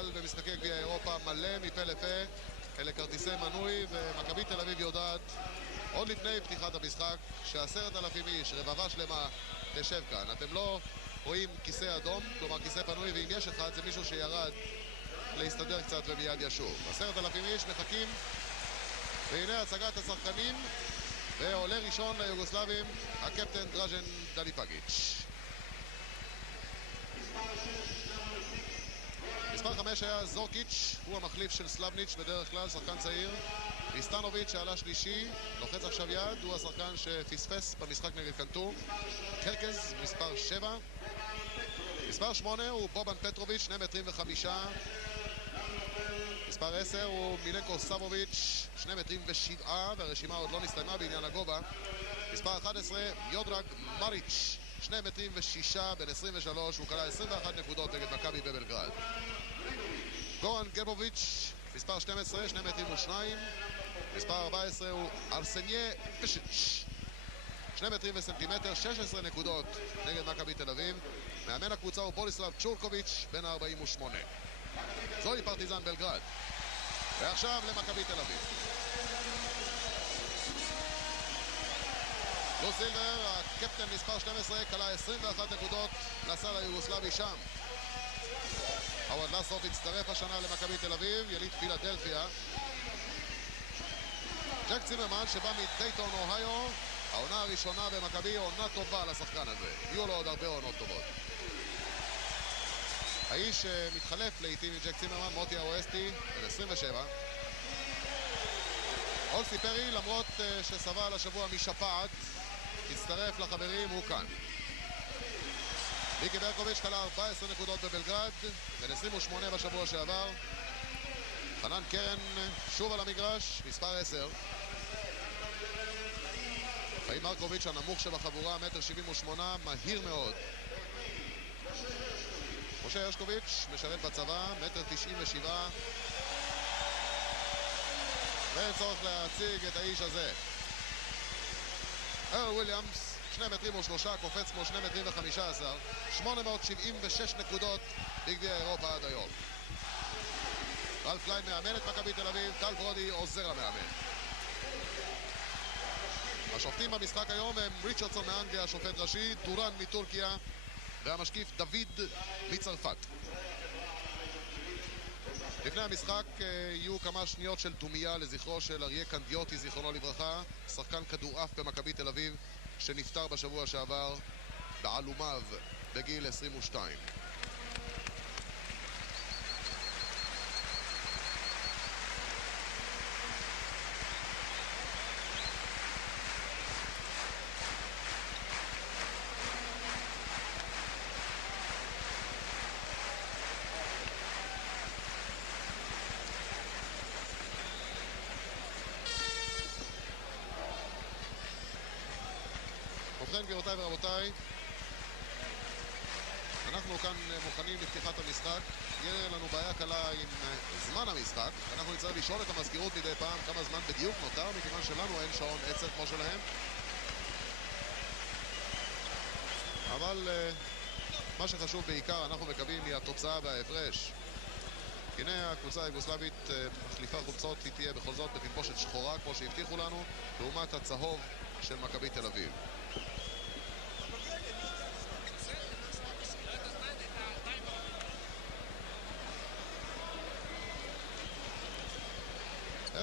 קהל במשחקי גביע אירופה מלא מפה לפה. אלה כרטיסי מנוי, ומכבי תל אביב יודעת עוד לפני פתיחת המשחק ש10,000 איש, רבבה שלמה, תשב כאן. אתם לא רואים כיסא אדום, כלומר כיסא פנוי, ואם יש אחד זה מישהו שירד להסתדר קצת ומיד ישוב. 10,000 איש מחכים, והנה הצגת השחקנים, ועולה ראשון ליוגוסלבים הקפטן דראז'ן דליפגיץ'. מספר 5 היה זורקיץ', הוא המחליף של סלבניץ' בדרך כלל, שחקן צעיר. ריסטנוביץ' שעלה שלישי, לוחץ עכשיו יד, הוא השחקן שפספס במשחק נגד קנטור. קרקז, מספר 7. מספר 8 הוא בובן פטרוביץ', 2 מטרים ו5. מספר 10 הוא מילנקו סבוביץ', 2 מטרים ו7, והרשימה עוד לא נסתיימה בעניין הגובה. מספר 11 יודרג מריץ', 2 מטרים ו6, בן 23, הוא קלה 21 נקודות נגד מכבי בבלגרד. גורן גלבוביץ', מספר 12, 2 מטרים ו2. מספר 14 הוא ארסניה פשיץ', 2 מטרים וסנטימטר, 16 נקודות נגד מכבי תל אביב. מאמן הקבוצה הוא בוליסלב צ'ורקוביץ', בן 48. זוהי פרטיזן בלגרד. ועכשיו למכבי תל אביב. לו סילבר, הקפטן מספר 12, קלה 21 נקודות לסל היוגוסלבי שם. הווארד לסוף הצטרף השנה למכבי תל אביב, יליד פילדלפיה. ג'ק צימרמן שבא מדייטון אוהיו, העונה הראשונה במכבי, עונה טובה לשחקן הזה. יהיו לו עוד הרבה עונות טובות. האיש מתחלף לעיתים עם ג'ק צימרמן, מוטי ארואסטי, בן 27. אולסי פרי, למרות שסבל השבוע משפעת, הצטרף לחברים, הוא כאן. מיקי ברקוביץ' קלה 14 נקודות בבלגרד, בן 28 בשבוע שעבר. חנן קרן שוב על המגרש, מספר 10. חיים מרקוביץ' הנמוך שבחבורה, 1.78 מטר, מהיר מאוד. משה הרשקוביץ' משרת בצבא, 1.97 מטר. ואין צורך להציג את האיש הזה. ארל וויליאמס, 2 מטרים ו3, קופץ כמו 2 מטרים ו15, 876 נקודות בגביע אירופה עד היום. רלף קליין מאמן את מכבי תל אביב, טל ברודי עוזר למאמן. השופטים במשחק היום הם ריצ'רדסון מאנגליה, שופט ראשי, טורן מטורקיה, והמשקיף דוד מצרפת. לפני המשחק יהיו כמה שניות של דומיה לזכרו של אריה קנדיוטי, זיכרונו לברכה, שחקן כדורעף במכבי תל אביב שנפטר בשבוע שעבר בעלומיו בגיל 22. ובכן גבירותיי ורבותיי, אנחנו כאן מוכנים לפתיחת המשחק. יהיה לנו בעיה קלה עם זמן המשחק. אנחנו נצטרך לשאול את המזכירות מדי פעם כמה זמן בדיוק נותר, מכיוון שלנו אין שעון עצר כמו שלהם. אבל מה שחשוב בעיקר, אנחנו מקווים, היא התוצאה וההפרש. הנה הקבוצה היוגוסלבית מחליפה חולצות, היא תהיה בכל זאת בתלבושת שחורה כמו שהבטיחו לנו, לעומת הצהוב של מכבי תל אביב.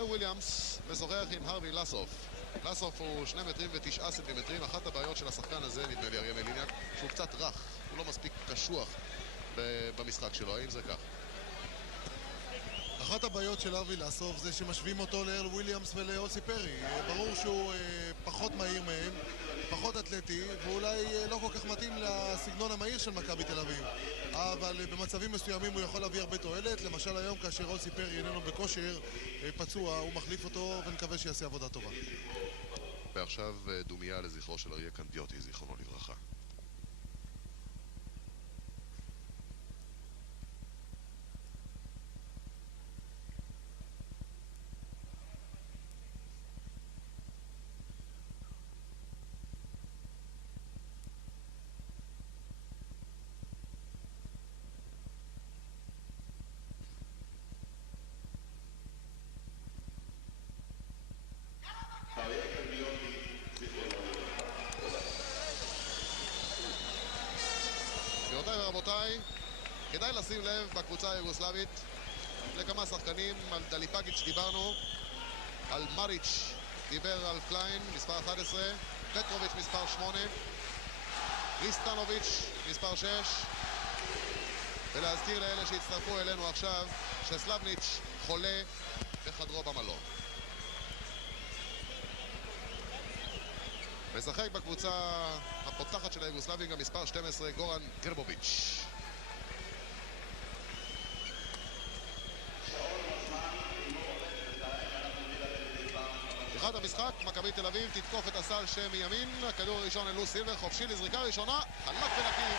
וויליאמס משוחח עם הרווי לסוף. לסוף הוא 2 מטרים ו9 סנטימטרים. אחת הבעיות של השחקן הזה, נדמה לי אריה מליניאק, שהוא קצת רך, הוא לא מספיק קשוח במשחק שלו. האם זה כך? אחת הבעיות של הרווי לסוף זה שמשווים אותו לארל וויליאמס ולאולסי פרי. ברור שהוא פחות מהיר מהם, פחות אתלטי, ואולי לא כל כך מתאים לסגנון המהיר של מכבי תל אביב. אבל במצבים מסוימים הוא יכול להביא הרבה תועלת. למשל היום כאשר אולסי פרי איננו בכושר פצוע, הוא מחליף אותו ונקווה שיעשה עבודה טובה. ועכשיו דומיה לזכרו של אריה קנדיוטי, זיכרונו לברכה. כדאי לשים לב בקבוצה היוגוסלבית לכמה שחקנים. על דליפגיץ' דיברנו, על מריץ' דיבר על קליין, מספר 11, פטרוביץ' מספר 8, ריסטנוביץ' מספר 6, ולהזכיר לאלה שהצטרפו אלינו עכשיו שסלבניץ' חולה בחדרו במלון. משחק בקבוצה הפותחת של היוגוסלבים גם מספר 12, גורן גרבוביץ'. פתיחת המשחק, מכבי תל אביב תתקוף את הסל שמימין. הכדור הראשון אלו סילבר, חופשי לזריקה ראשונה, חלק ונקי.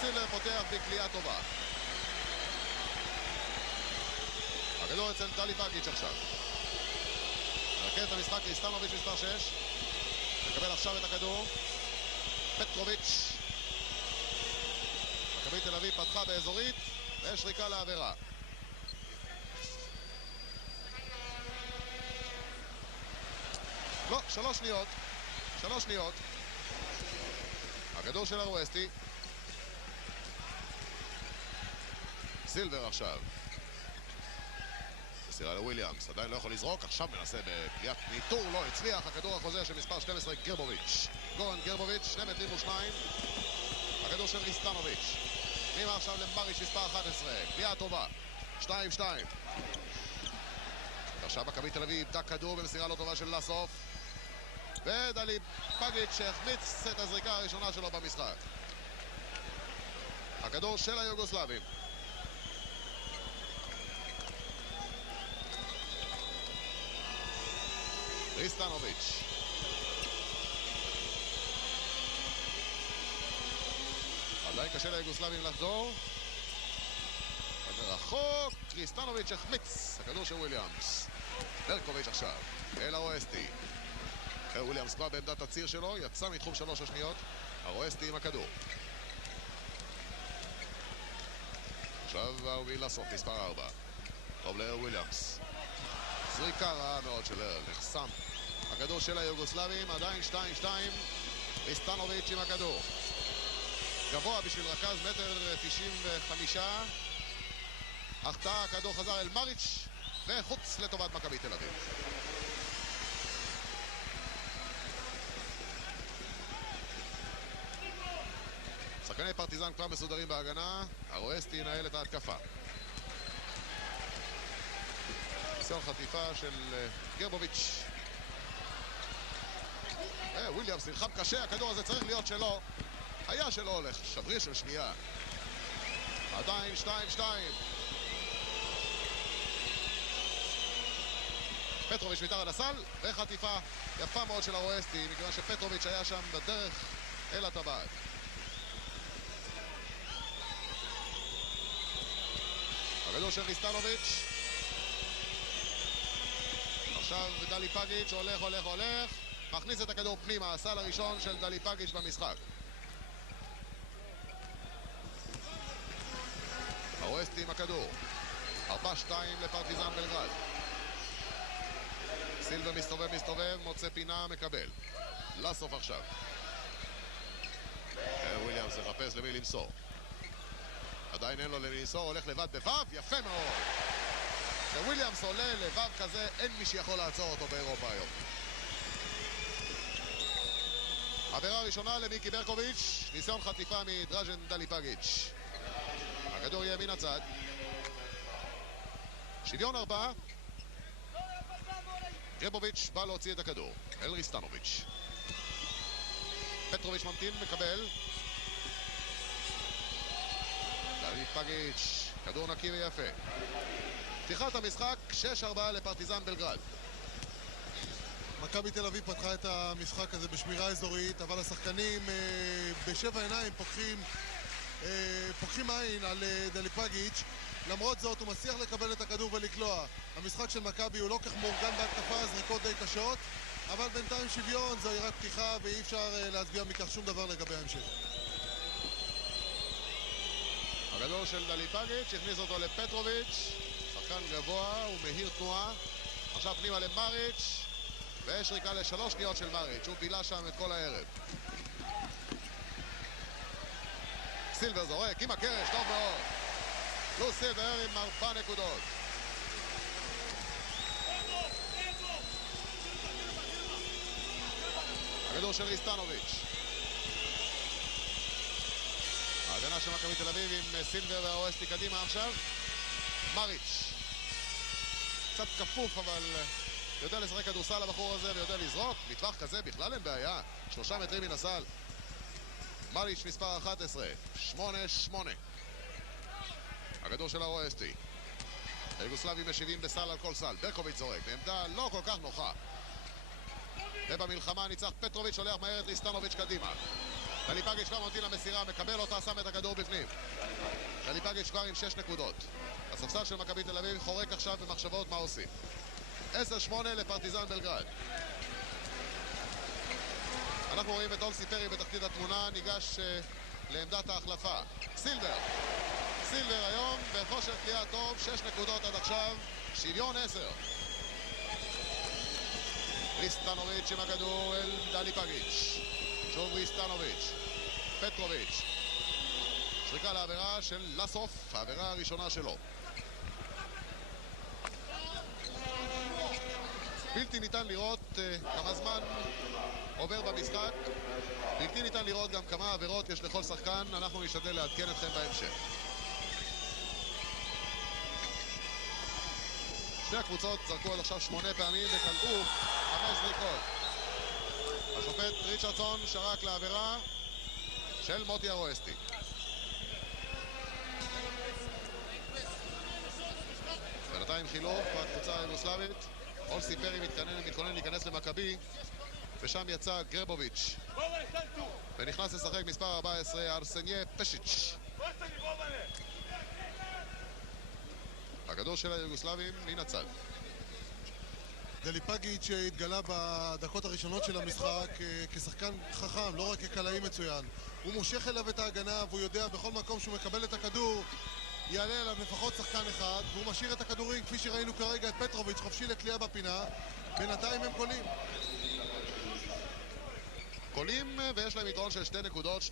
סילבר פותח בקליעה טובה. הכדור אצל דליפגיץ' עכשיו. מרכז את המשחק ריסטנוביץ' מספר 6. מקבל עכשיו את הכדור. פטרוביץ'. מכבי תל אביב פתחה באזורית, ויש ריקה לעבירה. לא, 3 שניות. 3 שניות. הכדור של הרואסטי. סילבר עכשיו. מסירה לוויליאמס, עדיין לא יכול לזרוק, עכשיו מנסה בקליעת ניטור, לא הצליח. הכדור החוזר של מספר 12, גרבוביץ'. גורן גרבוביץ', 2 מטרים ו2. הכדור של ריסטנוביץ'. פנימה עכשיו למריץ' מספר 11. קליעה טובה. 2-2. עכשיו מכבי תל אביב איבדה כדור במסירה לא טובה של לסוף. ודליפגיץ' שהחמיץ את הזריקה הראשונה שלו במשחק. הכדור של היוגוסלבים. ריסטנוביץ'. עדיין קשה ליוגוסלבים לחזור. רחוק, ריסטנוביץ' החמיץ. הכדור של וויליאמס. ברקוביץ' עכשיו אל הרואסטי. וויליאמס כבר בעמדת הציר שלו, יצא מתחום 3 השניות. הרואסטי עם הכדור. עכשיו הוביל לסוף, מספר 4. טוב לאר וויליאמס. זריקה רעה מאוד של אר, נחסם. הכדור של היוגוסלבים, עדיין 2-2. ריסטנוביץ' עם הכדור. גבוה בשביל רכז, 1.95 מטר. החטאה, הכדור חזר אל מריץ' וחוץ לטובת מכבי תל אביב. שחקני פרטיזן כבר מסודרים בהגנה. הרואסטי ינהל את ההתקפה. ניסיון חטיפה של גרבוביץ'. וויליאמס נלחם קשה, הכדור הזה צריך להיות שלו. היה שלו, הולך שבריר של שנייה. עדיין 2-2. פטרוביץ' מתחת לסל, וחטיפה יפה מאוד של הרואסטי, מכיוון שפטרוביץ' היה שם בדרך אל הטבעת. הכדור של ריסטנוביץ'. עכשיו דליפגיץ' הולך, מכניס את הכדור פנימה, הסל הראשון של דליפגיץ' במשחק. הרואסטי עם הכדור. 4-2 לפרטיזן בלגרד. סילבר מסתובב, מוצא פינה, מקבל. לסוף עכשיו. וויליאמס מחפש למי למסור. עדיין אין לו למי למסור, הולך לבד בוו, יפה מאוד. כשוויליאמס עולה לבד כזה, אין מי שיכול לעצור אותו באירופה היום. עבירה ראשונה למיקי ברקוביץ', ניסיון חטיפה מדראז'ן דליפגיץ'. הכדור יהיה מן הצד. שוויון 4. גרבוביץ' בא להוציא את הכדור אל ריסטנוביץ'. פטרוביץ' ממתין, מקבל. דליפגיץ', כדור נקי ויפה. פתיחת המשחק, 6-4 לפרטיזן בלגרד. מכבי תל אביב פתחה את המשחק הזה בשמירה אזורית, אבל השחקנים בשבע עיניים פוקחים עין על דליפגיץ'. למרות זאת הוא מצליח לקבל את הכדור ולקלוע. המשחק של מכבי הוא לא כך מאורגן בהתקפה, זריקות די קשות, אבל בינתיים שוויון, זוהי רק פתיחה ואי אפשר להצביע מכך שום דבר לגבי ההמשך. הכדור של דליפגיץ' הכניס אותו לפטרוביץ', שחקן גבוה ומהיר תנועה. עכשיו פנימה למריץ', ויש ריקה ל3 שניות של מריץ', הוא בילה שם את כל הערב. סילבר זורק עם הקרש, טוב מאוד. לו סילבר עם 4 נקודות. הכדור של ריסטנוביץ'. ההגנה של מכבי תל אביב עם סילבר והאווסטי קדימה עכשיו. מריץ' קצת כפוף, אבל יודע לשחק כדורסל הבחור הזה ויודע לזרוק. מטווח כזה בכלל אין בעיה. 3 מטרים מן הסל. מריץ' מספר 11. 8-8. הכדור של האווסטי. היוגוסלבים משיבים בסל על כל סל. ברקוביץ' זורק בעמדה לא כל כך נוחה. ובמלחמה ניצח פטרוביץ', שולח מהר את ריסטנוביץ' קדימה. דליפגיץ' כבר ממתין למסירה, מקבל אותה, שם את הכדור בפנים. דליפגיץ' כבר עם 6 נקודות. הספסל של מכבי תל אביב חורק עכשיו במחשבות מה עושים. 10-8 לפרטיזן בלגרד. אנחנו רואים את אולסי פרי בתחתית התמונה, ניגש לעמדת ההחלפה. סילבר היום בכושר קליעה טוב, 6 נקודות עד עכשיו, שוויון 10. ריסטנוביץ' עם הכדור אל דליפגיץ'. שוב ריסטנוביץ'. פטרוביץ'. שריקה לעבירה של לסוף, העבירה הראשונה שלו. בלתי ניתן לראות כמה זמן עובר במשחק. בלתי ניתן לראות גם כמה עבירות יש לכל שחקן. אנחנו נשתדל לעדכן אתכם בהמשך. שתי הקבוצות זרקו עד עכשיו 8 פעמים וקלעו 5 זריקות. השופט ריצ'רדסון שרק לעבירה של מוטי הרואסטי. בינתיים חילוף בקבוצה היוגוסלבית. אולסי פרי מתכונן להיכנס למכבי, ושם יצא גרבוביץ' ונכנס לשחק מספר 14 ארסניה פשיץ'. הכדור של היוגוסלבים מן הצד. דליפגיץ' התגלה בדקות הראשונות של המשחק כשחקן חכם, לא רק כקלעי מצוין. הוא מושך אליו את ההגנה והוא יודע בכל מקום שהוא מקבל את הכדור יעלה אליו לפחות שחקן אחד, והוא משאיר את הכדורים כפי שראינו כרגע את פטרוביץ' חופשי לקליעה בפינה. בינתיים הם קולים. קולים ויש להם יתרון של 2 נקודות, 12-10.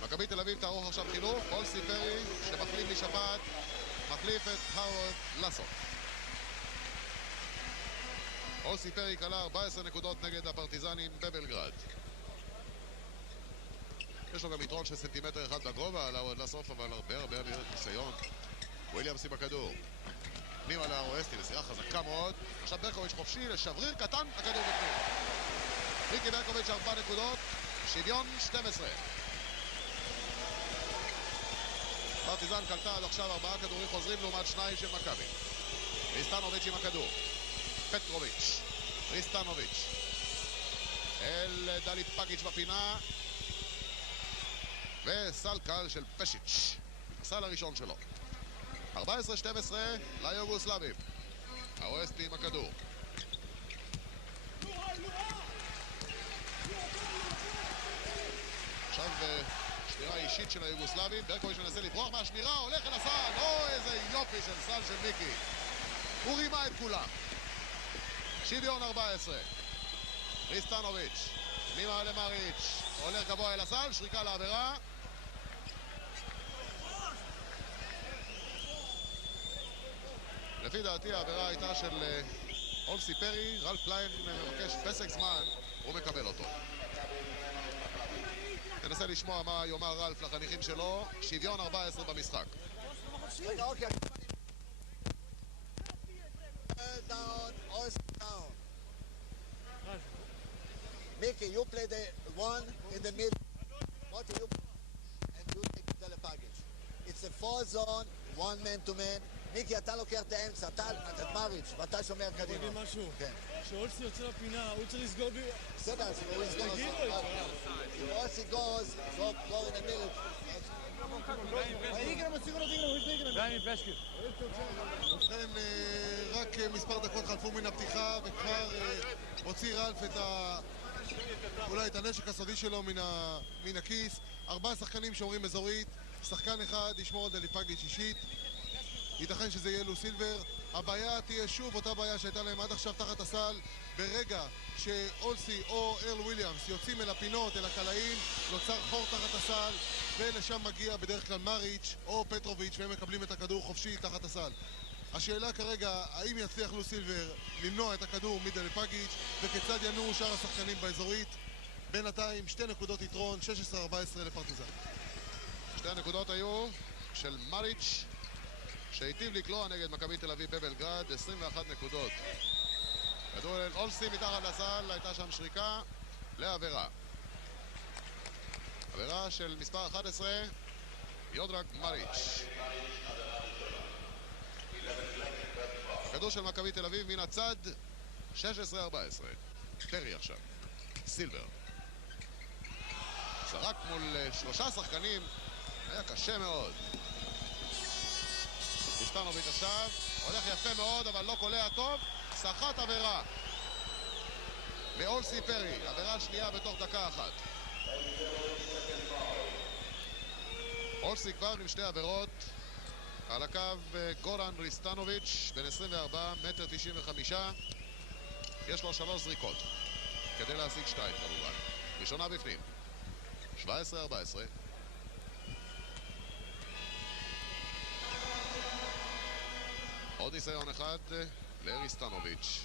מכבי תל אביב תערוך עכשיו חילוף. אולסי פרי שמחליף משפט מחליף את האוורד לסוף. אולסי פרי קלה 14 נקודות נגד הפרטיזנים בבלגרד. יש לו גם יתרון של סנטימטר אחד בגובה על האוורד לסוף, אבל הרבה ניסיון. וויליאמס עם הכדור. פנימה לארואסטי, מסירה חזקה מאוד. עכשיו ברקוביץ' חופשי לשבריר קטן, הכדור בפנים. ריקי ברקוביץ' 4 נקודות, שוויון 12. פרטיזן קלטה עד עכשיו 4 כדורים חוזרים לעומת 2 של מכבי. ריסטנוביץ' עם הכדור. פטרוביץ'. ריסטנוביץ'. אל דליפגיץ' בפינה. וסל קל של פשיץ'. הסל הראשון שלו. 14-12 ליוגוסלבים. האווסטי עם הכדור. עכשיו שמירה אישית של היוגוסלבים. ברקוביץ' מנסה לברוח מהשמירה, הולך אל הסל. איזה יופי של סל של מיקי. הוא רימה את כולם. שוויון 14. ריסטנוביץ'. פנימה למריץ'. הולך גבוה אל הסל, שריקה לעבירה. לפי דעתי העבירה הייתה של אולסי פרי. רלף ליין מבקש פסק זמן, הוא מקבל אותו. ננסה לשמוע מה יאמר רלף לחניכים שלו. שוויון 14 במשחק. Mickey, you play the one in the middle. What you and you take the package. It's a 4 zone, 1 man to man. מיקי, אתה לוקח את האמצע, אתה את מריץ' ואתה שומר קדימה. אני אגיד משהו. כן. כשאולסי יוצא לפינה, הוא צריך לסגור בי... בסדר, הוא יסגור. תגידו את זה. אם אולסי goes, go in the middle. ובכן, רק מספר דקות חלפו מן הפתיחה וכבר הוציא רלף אולי את הנשק הסודי שלו מן הכיס. 4 שחקנים שומרים אזורית, שחקן אחד ישמור על דליפגיץ' אישית. ייתכן שזה יהיה לו סילבר. הבעיה תהיה שוב אותה בעיה שהייתה להם עד עכשיו תחת הסל. ברגע שאולסי או ארל וויליאמס יוצאים אל הפינות, אל הקלעים, נוצר חור תחת הסל, ולשם מגיע בדרך כלל מריץ' או פטרוביץ', והם מקבלים את הכדור חופשי תחת הסל. השאלה כרגע, האם יצליח לו סילבר למנוע את הכדור מדליפגיץ', וכיצד ינועו שאר השחקנים באזורית. בינתיים 2 נקודות יתרון, 16-14 לפרטיזן. 2 הנקודות היו של מריץ' שהיטיב לקלוע נגד מכבי תל אביב בבלגרד, 21 נקודות. כדור אל אולסי מתחת לסל, הייתה שם שריקה לעבירה. עבירה של מספר 11, יודרק מריץ'. הכדור של מכבי תל אביב מן הצד, 16-14. פרי עכשיו, סילבר. זרק מול 3 שחקנים, היה קשה מאוד. סטנוביץ' עכשיו, הולך יפה מאוד אבל לא קולע טוב, סחט עבירה מאולסי פרי, עבירה שנייה בתוך דקה אחת. אולסי כבר עם 2 עבירות. על הקו גורן ריסטנוביץ', בן 24, 1.95 מטר. יש לו 3 זריקות כדי להשיג 2 כמובן. ראשונה בפנים, 17-14. עוד ניסיון אחד לריסטנוביץ'.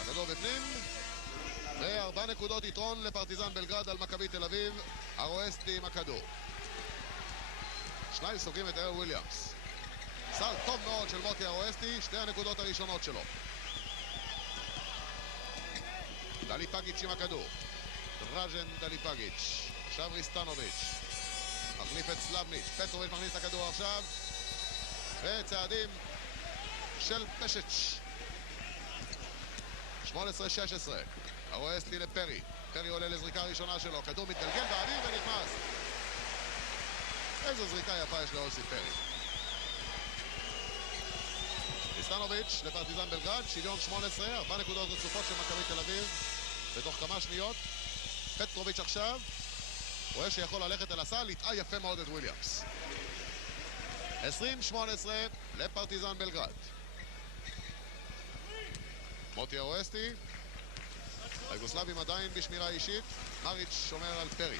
הכדור בפנים, ו4 נקודות יתרון לפרטיזן בלגרד על מכבי תל אביב. הרואסטי עם הכדור. 2 סוגרים את ארל וויליאמס. סל טוב מאוד של מוטי הרואסטי, 2 הנקודות הראשונות שלו. דליפגיץ' עם הכדור. דראז'ן דליפגיץ'. עכשיו ריסטנוביץ'. מחליף את סלבניץ'. פטרוביץ' מכניס את הכדור עכשיו. וצעדים של פשץ'. 18-16. הרואסטי לפרי. פרי עולה לזריקה הראשונה שלו. כדור מתגלגל באוויר ונכנס. איזו זריקה יפה יש לאולסי פרי. ריסטנוביץ' לפרטיזן בלגרד, 7-18, 4 נקודות רצופות של מכבי תל אביב בתוך כמה שניות. פטרוביץ' עכשיו רואה שיכול ללכת אל הסל, יטעה יפה מאוד את וויליאמס. 20-18 לפרטיזן בלגרד. מוטי הרואסטי, היוגוסלבים עדיין בשמירה אישית. מריץ' שומר על פרי.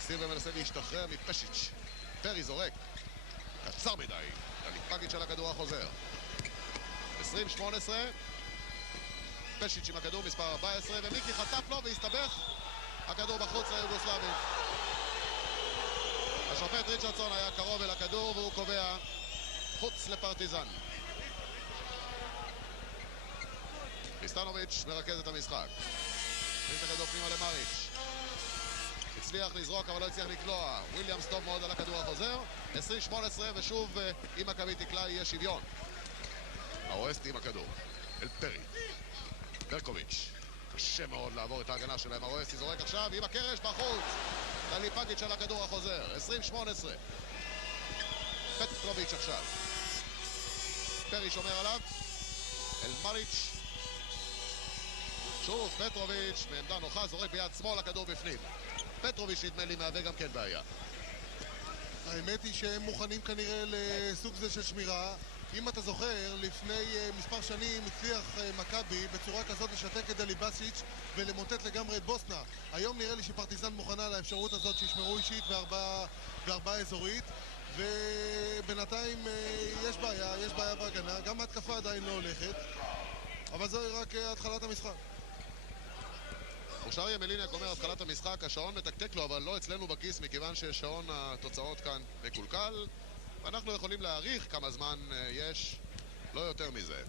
סילבר מנסה להשתחרר מפשיץ'. פרי זורק קצר מדי. דליפגיץ' של הכדור החוזר. 20-18. פשיץ' עם הכדור מספר 14, ומיקי חטף לו והסתבך. הכדור בחוץ ליוגוסלבים. השופט ריצ'רדסון היה קרוב אל הכדור והוא קובע חוץ לפרטיזן. ריסטנוביץ' מרכז את המשחק. הכניס את הכדור פנימה למריץ'. הצליח לזרוק אבל לא הצליח לקלוע. וויליאמס טוב מאוד על הכדור החוזר. 20-18 ושוב אם מכבי תקלע יהיה שוויון. הרואסטי עם הכדור אל פרי. ברקוביץ'. קשה מאוד לעבור את ההגנה שלהם. הרואסטי זורק עכשיו עם הקרש בחוץ. דליפגיץ' על הכדור החוזר. 20-18. פטרוביץ' עכשיו. פרי שומר עליו. אל מריץ'. שוב פטרוביץ' מעמדה נוחה זורק ביד שמאל, הכדור בפנים. פטרוביץ' נדמה לי מהווה גם כן בעיה. האמת היא שהם מוכנים כנראה לסוג זה של שמירה. אם אתה זוכר, לפני מספר שנים הצליח מכבי בצורה כזאת לשתק את דליבסיץ' ולמוטט לגמרי את בוסנה. היום נראה לי שפרטיזן מוכנה לאפשרות הזאת שישמרו אישית וארבעה אזורית, ובינתיים יש בעיה בהגנה. גם ההתקפה עדיין לא הולכת, אבל זוהי רק התחלת המשחק. אושריה מליניאק אומר התחלת המשחק, השעון מתקתק לו אבל לא אצלנו בכיס מכיוון ששעון התוצאות כאן מקולקל, ואנחנו יכולים להעריך כמה זמן יש, לא יותר מזה.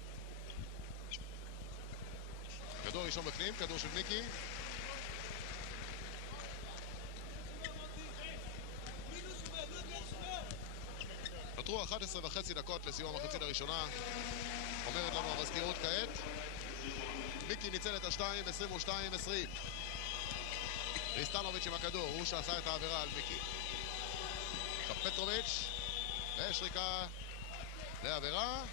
כדור ראשון בפנים, כדור של מיקי. נותרו 11.5 דקות לסיום המחצית הראשונה, אומרת לנו המזכירות כעת. מיקי ניצל את השתיים, 22-20. ריסטנוביץ' עם הכדור, הוא שעשה את העבירה על מיקי. עכשיו פטרוביץ' ושריקה לעבירה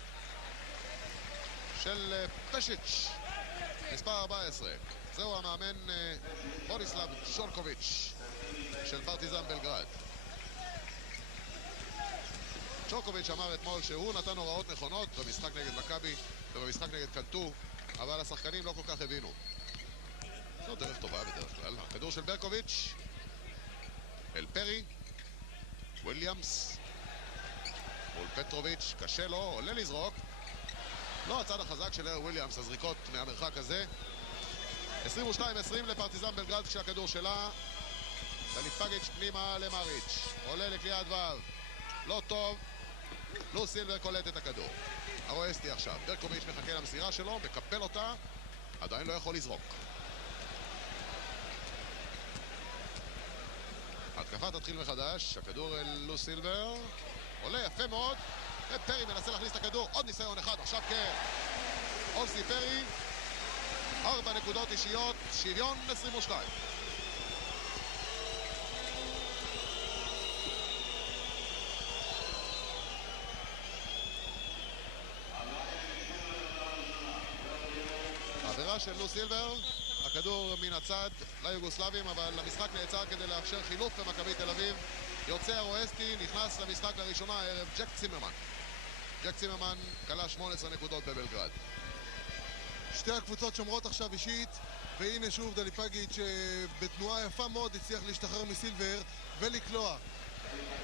של פשיץ'. מספר 14. זהו המאמן בוריסלב צ'ורקוביץ' של פרטיזן בלגרד. צ'ורקוביץ' אמר אתמול שהוא נתן הוראות נכונות במשחק נגד מכבי ובמשחק נגד קנטו, אבל השחקנים לא כל כך הבינו. זו דרך טובה בדרך כלל. הכדור של ברקוביץ' אל פרי, וויליאמס מול פטרוביץ', קשה לו, עולה לזרוק. לא הצד החזק של וויליאמס, הזריקות מהמרחק הזה. 22-20 לפרטיזן בלגרד כשהכדור שלה. דליפגיץ' פנימה למריץ', עולה לקליעת וו, לא טוב. לו סילבר קולט את הכדור. הרואסטי עכשיו, ברקוביץ' מחכה למסירה שלו, מקפל אותה, עדיין לא יכול לזרוק. התקפה תתחיל מחדש, הכדור אל לו סילבר, עולה יפה מאוד, ופרי מנסה להכניס את הכדור, עוד ניסיון אחד, עכשיו כן. אוסי פרי, 4 נקודות אישיות, שוויון 22. עבירה של לו סילבר, הכדור מן הצד ליוגוסלבים, אבל המשחק נעצר כדי לאפשר חילוף במכבי תל אביב. יוצא הרואסטי, נכנס למשחק לראשונה הערב ג'ק צימרמן. ג'ק צימרמן כלה 18 נקודות בבלגרד. שתי הקבוצות שומרות עכשיו אישית, והנה שוב דליפגיץ' בתנועה יפה מאוד הצליח להשתחרר מסילבר ולקלוע.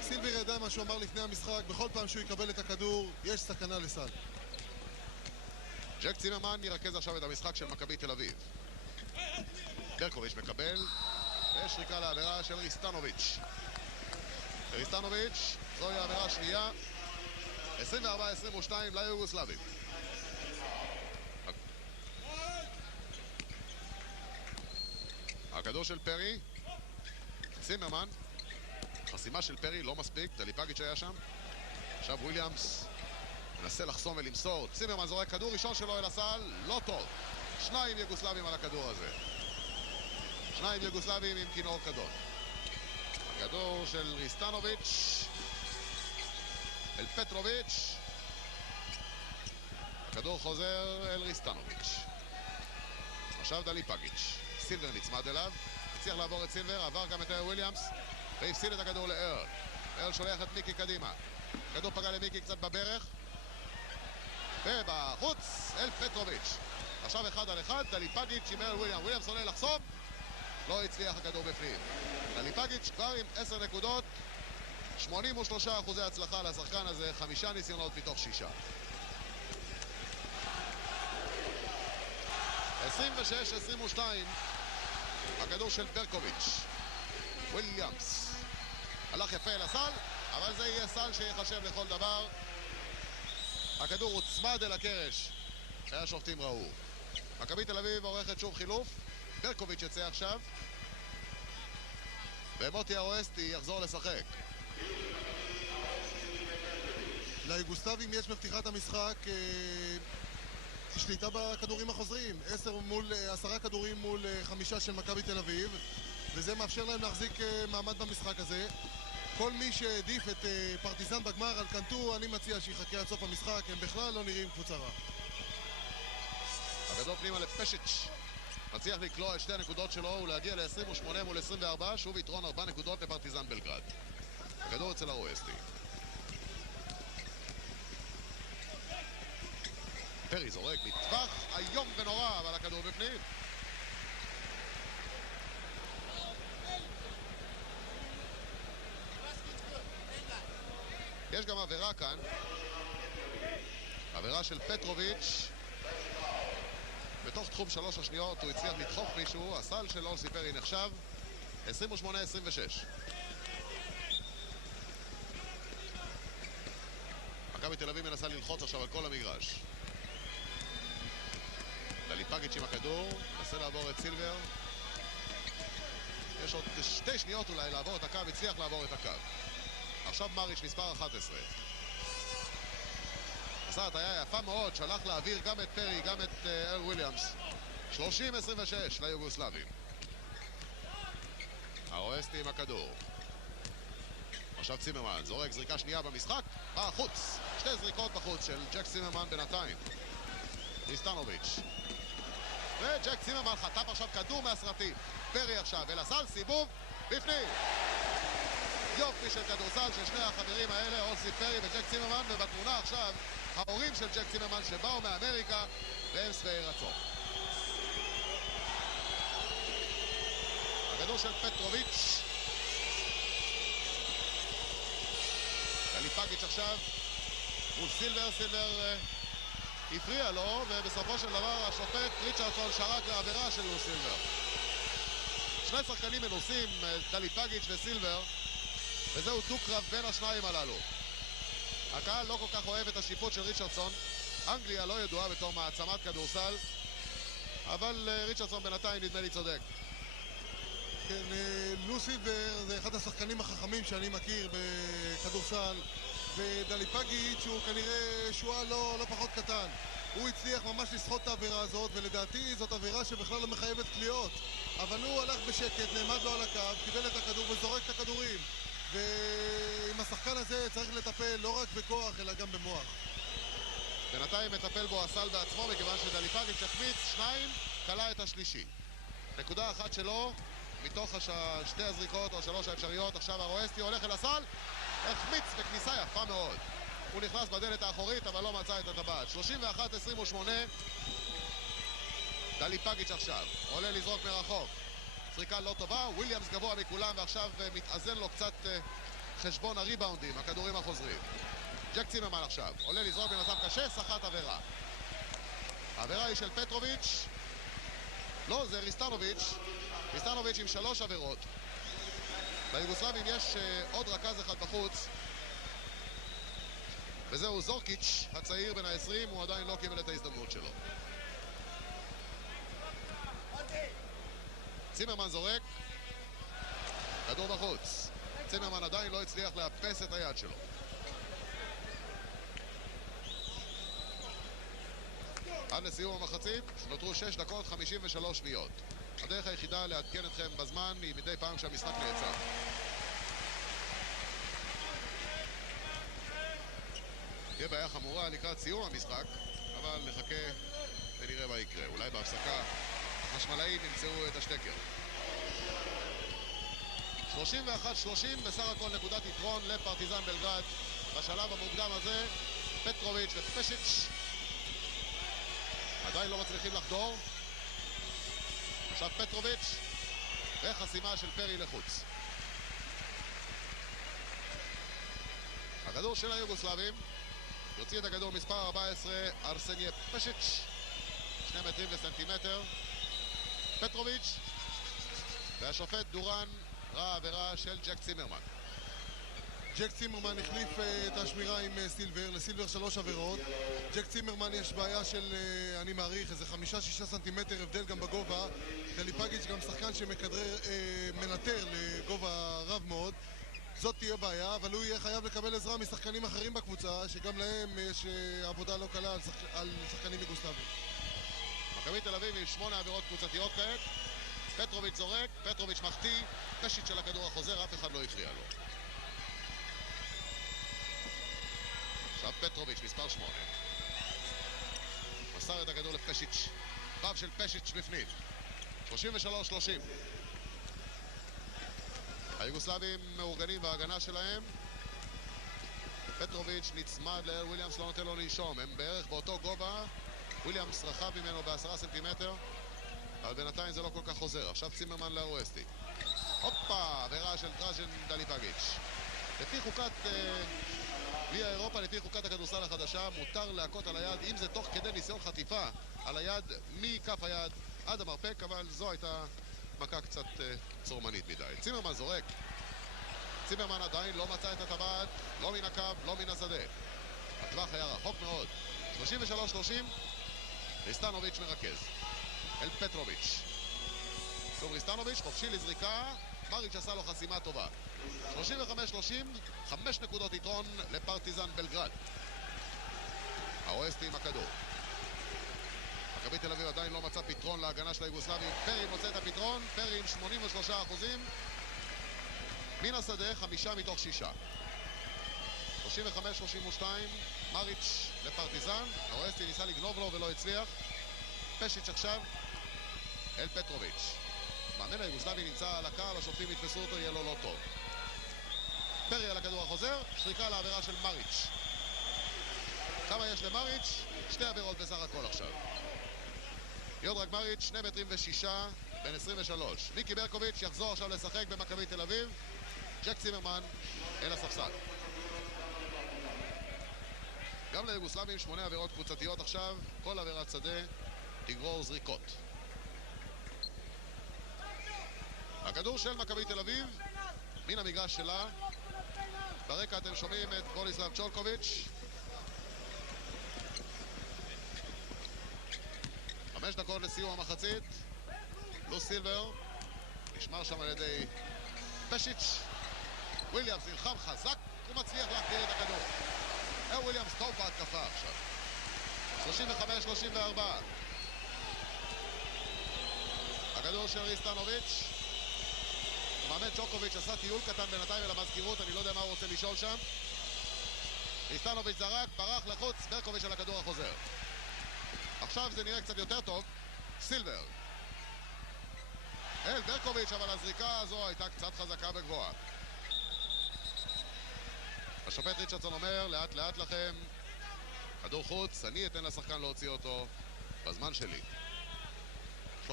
סילבר ידע מה שהוא אמר לפני המשחק, בכל פעם שהוא יקבל את הכדור יש סכנה לסל. ג'ק צימרמן ירכז עכשיו את המשחק של מכבי תל אביב. ברקוביץ' מקבל, ושריקה לעבירה של ריסטנוביץ'. ריסטנוביץ', זוהי העבירה שנייה. 24-22 ליוגוסלבים. הכדור של פרי, צימרמן, חסימה של פרי לא מספיק, דליפגיץ' היה שם. עכשיו וויליאמס מנסה לחסום ולמסור, צימרמן זורק כדור ראשון שלו אל הסל, לא טוב. 2 יוגוסלבים על הכדור הזה. 2 יוגוסלבים עם כינור כדור. הכדור של ריסטנוביץ' אל פטרוביץ'. הכדור חוזר אל ריסטנוביץ'. עכשיו דליפגיץ'. סילבר נצמד אליו, הצליח לעבור את סילבר, עבר גם את וויליאמס והפסיד את הכדור לארל. ארל שולח את מיקי קדימה. הכדור פגע למיקי קצת בברך ובחוץ אל פטרוביץ'. עכשיו 1 על 1, דליפגיץ' עם ארל וויליאמס. וויליאמס עולה לחסום, לא הצליח, הכדור בפנים. דליפגיץ' כבר עם 10 נקודות, 83% הצלחה לשחקן הזה, 5 ניסיונות מתוך 6. 26-22, הכדור של ברקוביץ'. וויליאמס הלך יפה אל הסל, אבל זה יהיה סל שיחשב לכל דבר. הכדור הוצמד אל הקרש, השופטים ראו. מכבי תל אביב עורכת שוב חילוף, ברקוביץ' יצא עכשיו ומוטי הרואסטי יחזור לשחק. ליוגוסלבים יש בפתיחת המשחק שליטה בכדורים החוזרים, 10 כדורים מול 5 של מכבי תל אביב, וזה מאפשר להם להחזיק מעמד במשחק הזה. כל מי שהעדיף את פרטיזן בגמר על קנטו, אני מציע שיחכה עד סוף המשחק, הם בכלל לא נראים קבוצה רע. הכדור פנימה לפשיץ', מצליח לקלוע את 2 הנקודות שלו ולהגיע ל-28 מול 24, שוב יתרון 4 נקודות לפרטיזן בלגרד. הכדור אצל הרואסטי. פרי זורק מטווח איום ונורא, אבל הכדור בפנים. יש גם עבירה כאן, עבירה של פטרוביץ'. בתוך תחום 3 השניות הוא הצליח לדחוף מישהו, הסל של אוסי פרי נחשב 28-26. מכבי תל אביב מנסה ללחוץ עכשיו על כל המגרש. דליפגיץ' עם הכדור, מנסה לעבור את סילבר. יש עוד 2 שניות אולי לעבור את הקו, הצליח לעבור את הקו. עכשיו מריץ' מספר 11. עשה הטעיה יפה מאוד, שלח להעביר גם את פרי, גם את ארל וויליאמס. 30-26 ליוגוסלבים. הרואסטי עם הכדור. עכשיו צימרמן, זורק זריקה שנייה במשחק, בחוץ. 2 זריקות בחוץ של ג'ק צימרמן בינתיים. ריסטנוביץ'. וג'ק צימרמן חטף עכשיו כדור מהסרטים. פרי עכשיו אל הסל, סיבוב, בפנים. יופי של כדורסל של שני החברים האלה, אוסי פרי וג'ק צימרמן, ובתמונה עכשיו ההורים של ג'ק צימרמן שבאו מאמריקה והם שבעי רצון. הכדור של פטרוביץ'. דליפגיץ' עכשיו מול סילבר, סילבר הפריע לו, ובסופו של דבר השופט ריצ'רדסון שרק לעבירה של סילבר. שני שחקנים מנוסים, דליפגיץ' וסילבר, וזהו דו-קרב בין השניים הללו. הקהל לא כל כך אוהב את השיפוט של ריצ'רדסון. אנגליה לא ידועה בתור מעצמת כדורסל, אבל ריצ'רדסון בינתיים נדמה לי צודק. כן, לו סילבר זה אחד השחקנים החכמים שאני מכיר בכדורסל, ודליפגיץ' הוא כנראה שועל לא פחות קטן. הוא הצליח ממש לסחוט את העבירה הזאת, ולדעתי זאת עבירה שבכלל לא מחייבת קליעות. אבל הוא הלך בשקט, נעמד לו על הקו, קיבל את הכדור וזורק את הכדורים. ועם השחקן הזה צריך לטפל לא רק בכוח אלא גם במוח. בינתיים מטפל בו הסל בעצמו, מכיוון שדליפגיץ' החמיץ שניים, קלה את השלישי. נקודה אחת שלו מתוך שתי הזריקות או שלוש האפשריות. עכשיו הרואסטי הולך אל הסל, החמיץ בכניסה יפה מאוד. הוא נכנס בדלת האחורית אבל לא מצא את הטבעת. 31-28. דליפגיץ' עכשיו עולה לזרוק מרחוק, זריקה לא טובה, וויליאמס גבוה מכולם ועכשיו מתאזן לו קצת חשבון הריבאונדים, הכדורים החוזרים. ג'ק צימרמן עכשיו עולה לזרוק במצב קשה, סחט עבירה. העבירה היא של פטרוביץ', לא, זה ריסטנוביץ'. ריסטנוביץ' עם 3 עבירות. ליוגוסלבים יש עוד רכז אחד בחוץ, וזהו זורקיץ' הצעיר בן ה-20, הוא עדיין לא קיבל את ההזדמנות שלו. צימרמן זורק, כדור בחוץ. צימרמן עדיין לא הצליח לאפס את היד שלו. עד לסיום המחצית נותרו 6 דקות 53 שניות. הדרך היחידה לעדכן אתכם בזמן היא מדי פעם כשהמשחק נעצר. תהיה בעיה חמורה לקראת סיום המשחק, אבל נחכה ונראה מה יקרה. אולי בהפסקה החשמלאים ימצאו את השטקר. 31-30, בסך הכל נקודת יתרון לפרטיזן בלגרד בשלב המוקדם הזה. פטרוביץ' ופשיץ' עדיין לא מצליחים לחדור. עכשיו פטרוביץ' וחסימה של פרי לחוץ. הכדור של היוגוסלבים יוציא את הכדור מספר 14, ארסניה פשיץ', 2 מטרים וסנטימטר. פטרוביץ' והשופט דורן ראה עבירה של ג'ק צימרמן. ג'ק צימרמן החליף את השמירה עם סילבר, לסילבר 3 עבירות. ג'ק צימרמן יש בעיה של, אני מעריך, איזה 5-6 סנטימטר הבדל גם בגובה. דליפגיץ' גם שחקן שמכדרר, מנטר לגובה רב מאוד. זאת תהיה בעיה, אבל הוא יהיה חייב לקבל עזרה משחקנים אחרים בקבוצה, שגם להם יש עבודה לא קלה על שחקנים יוגוסלבים. מכבי תל אביב עם 8 עבירות קבוצתיות כעת. פטרוביץ' זורק, פטרוביץ' מחטיא, פשיץ' של הכדור החוזר, אף אחד לא הפריע לו. עכשיו פטרוביץ' מספר 8 מסר את הכדור לפשיץ', בב של פשיץ' בפנים. 33-30. היוגוסלבים מאורגנים בהגנה שלהם. פטרוביץ' נצמד לאל וויליאמס, לא נותן לו לנשום, הם בערך באותו גובה. וויליאמס רחב ממנו ב10 סנטימטר, אבל בינתיים זה לא כל כך חוזר. עכשיו צימרמן לארואסטי. הופה, עבירה של דראז'ן דליפגיץ'. לפי חוקת ליה אירופה, לפי חוקת הכדורסל החדשה, מותר להכות על היד, אם זה תוך כדי ניסיון חטיפה על היד מכף היד עד המרפק, אבל זו הייתה מכה קצת צורמנית מדי. צימרמן זורק. צימרמן עדיין לא מצא את הטבעת, לא מן הקו, לא מן השדה. הטווח היה רחוק מאוד. 33-30. ריסטנוביץ' מרכז אל פטרוביץ'. טוב, ריסטנוביץ' חופשי לזריקה, מריץ' עשה לו חסימה טובה. 35-30, 5 נקודות יתרון לפרטיזן בלגרד. האוהסטי עם הכדור. מכבי תל אביב עדיין לא מצא פתרון להגנה של היוגוסלבים. פרי מוצא את הפתרון, פרי עם 83%. מן השדה, 5 מתוך 6. 35-32, מריץ' לפרטיזן. האוהסטי ניסה לגנוב לו ולא הצליח. פשיץ' עכשיו אל פטרוביץ'. מאמן היוגוסלבי נמצא על הקו, השופטים יתפסו אותו, יהיה לו לא טוב. פרי על הכדור החוזר, שריקה לעבירה של מריץ'. כמה יש למריץ'? 2 עבירות בסך הכל עכשיו. יודרג מריץ', 2 מטרים ו6, בן 23. ויקי ברקוביץ' יחזור עכשיו לשחק במכבי תל אביב. ג'ק צימרמן אל הספסל. גם ליוגוסלבים 8 עבירות קבוצתיות עכשיו. כל עבירת שדה תגרור זריקות. הכדור של מכבי תל אביב מן המגרש שלה. ברקע אתם שומעים את בוריסלב צ'ולקוביץ'. 5 דקות לסיום המחצית. לוס סילבר נשמר שם על ידי פשיץ'. וויליאמס נלחם חזק ומצליח להחדיר את הכדור. וויליאמס טוב בהתקפה עכשיו. 35-34. הכדור של ריסטנוביץ'. מאמן צ'וקוביץ' עשה טיול קטן בינתיים אל המזכירות, אני לא יודע מה הוא רוצה לשאול שם. ריסטנוביץ' זרק, ברח לחוץ, ברקוביץ' על הכדור החוזר. עכשיו זה נראה קצת יותר טוב. סילבר אל ברקוביץ', אבל הזריקה הזו הייתה קצת חזקה וגבוהה. השופט ריצ'רדסון אומר, לאט לאט לכם, כדור חוץ, אני אתן לשחקן להוציא אותו בזמן שלי. 35-34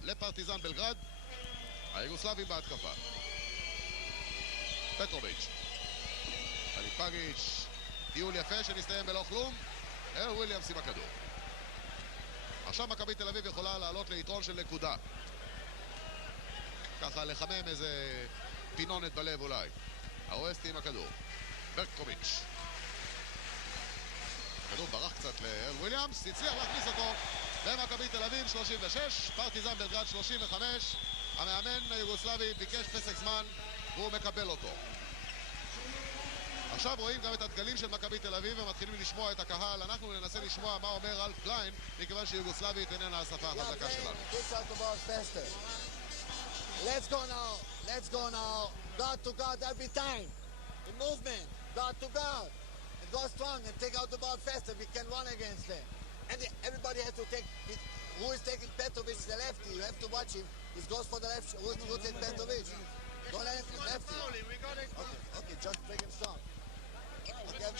לפרטיזן בלגרד. היוגוסלבים בהתקפה. פטרוביץ', אליפגיץ', טיול יפה שנסתיים בלא כלום. וויליאמס עם הכדור. עכשיו מכבי תל אביב יכולה לעלות ליתרון של נקודה. ככה לחמם איזה פינונת בלב אולי. האווסטי עם הכדור. ברקוביץ'. הכדור ברח קצת וויליאמס, הצליח להכניס אותו במכבי תל אביב. 36, פרטיזן בלגרד 35. המאמן היוגוסלבי ביקש פסק זמן והוא מקבל אותו. עכשיו רואים גם את הדגלים של מכבי תל אביב ומתחילים לשמוע את הקהל. אנחנו ננסה לשמוע מה אומר אלף קליין, מכיוון שיוגוסלבית איננה השפה החזקה שלנו. Let's go now. Let's go now. Guard to guard every time. The movement. Guard to guard. And go strong and take out the ball faster. We can run against them. And everybody has to take... Who is taking Petrovic, the lefty? You have to watch him. He goes for the left. Who's taking Petrovic? Don't let him lefty. Okay, just take him strong. Okay.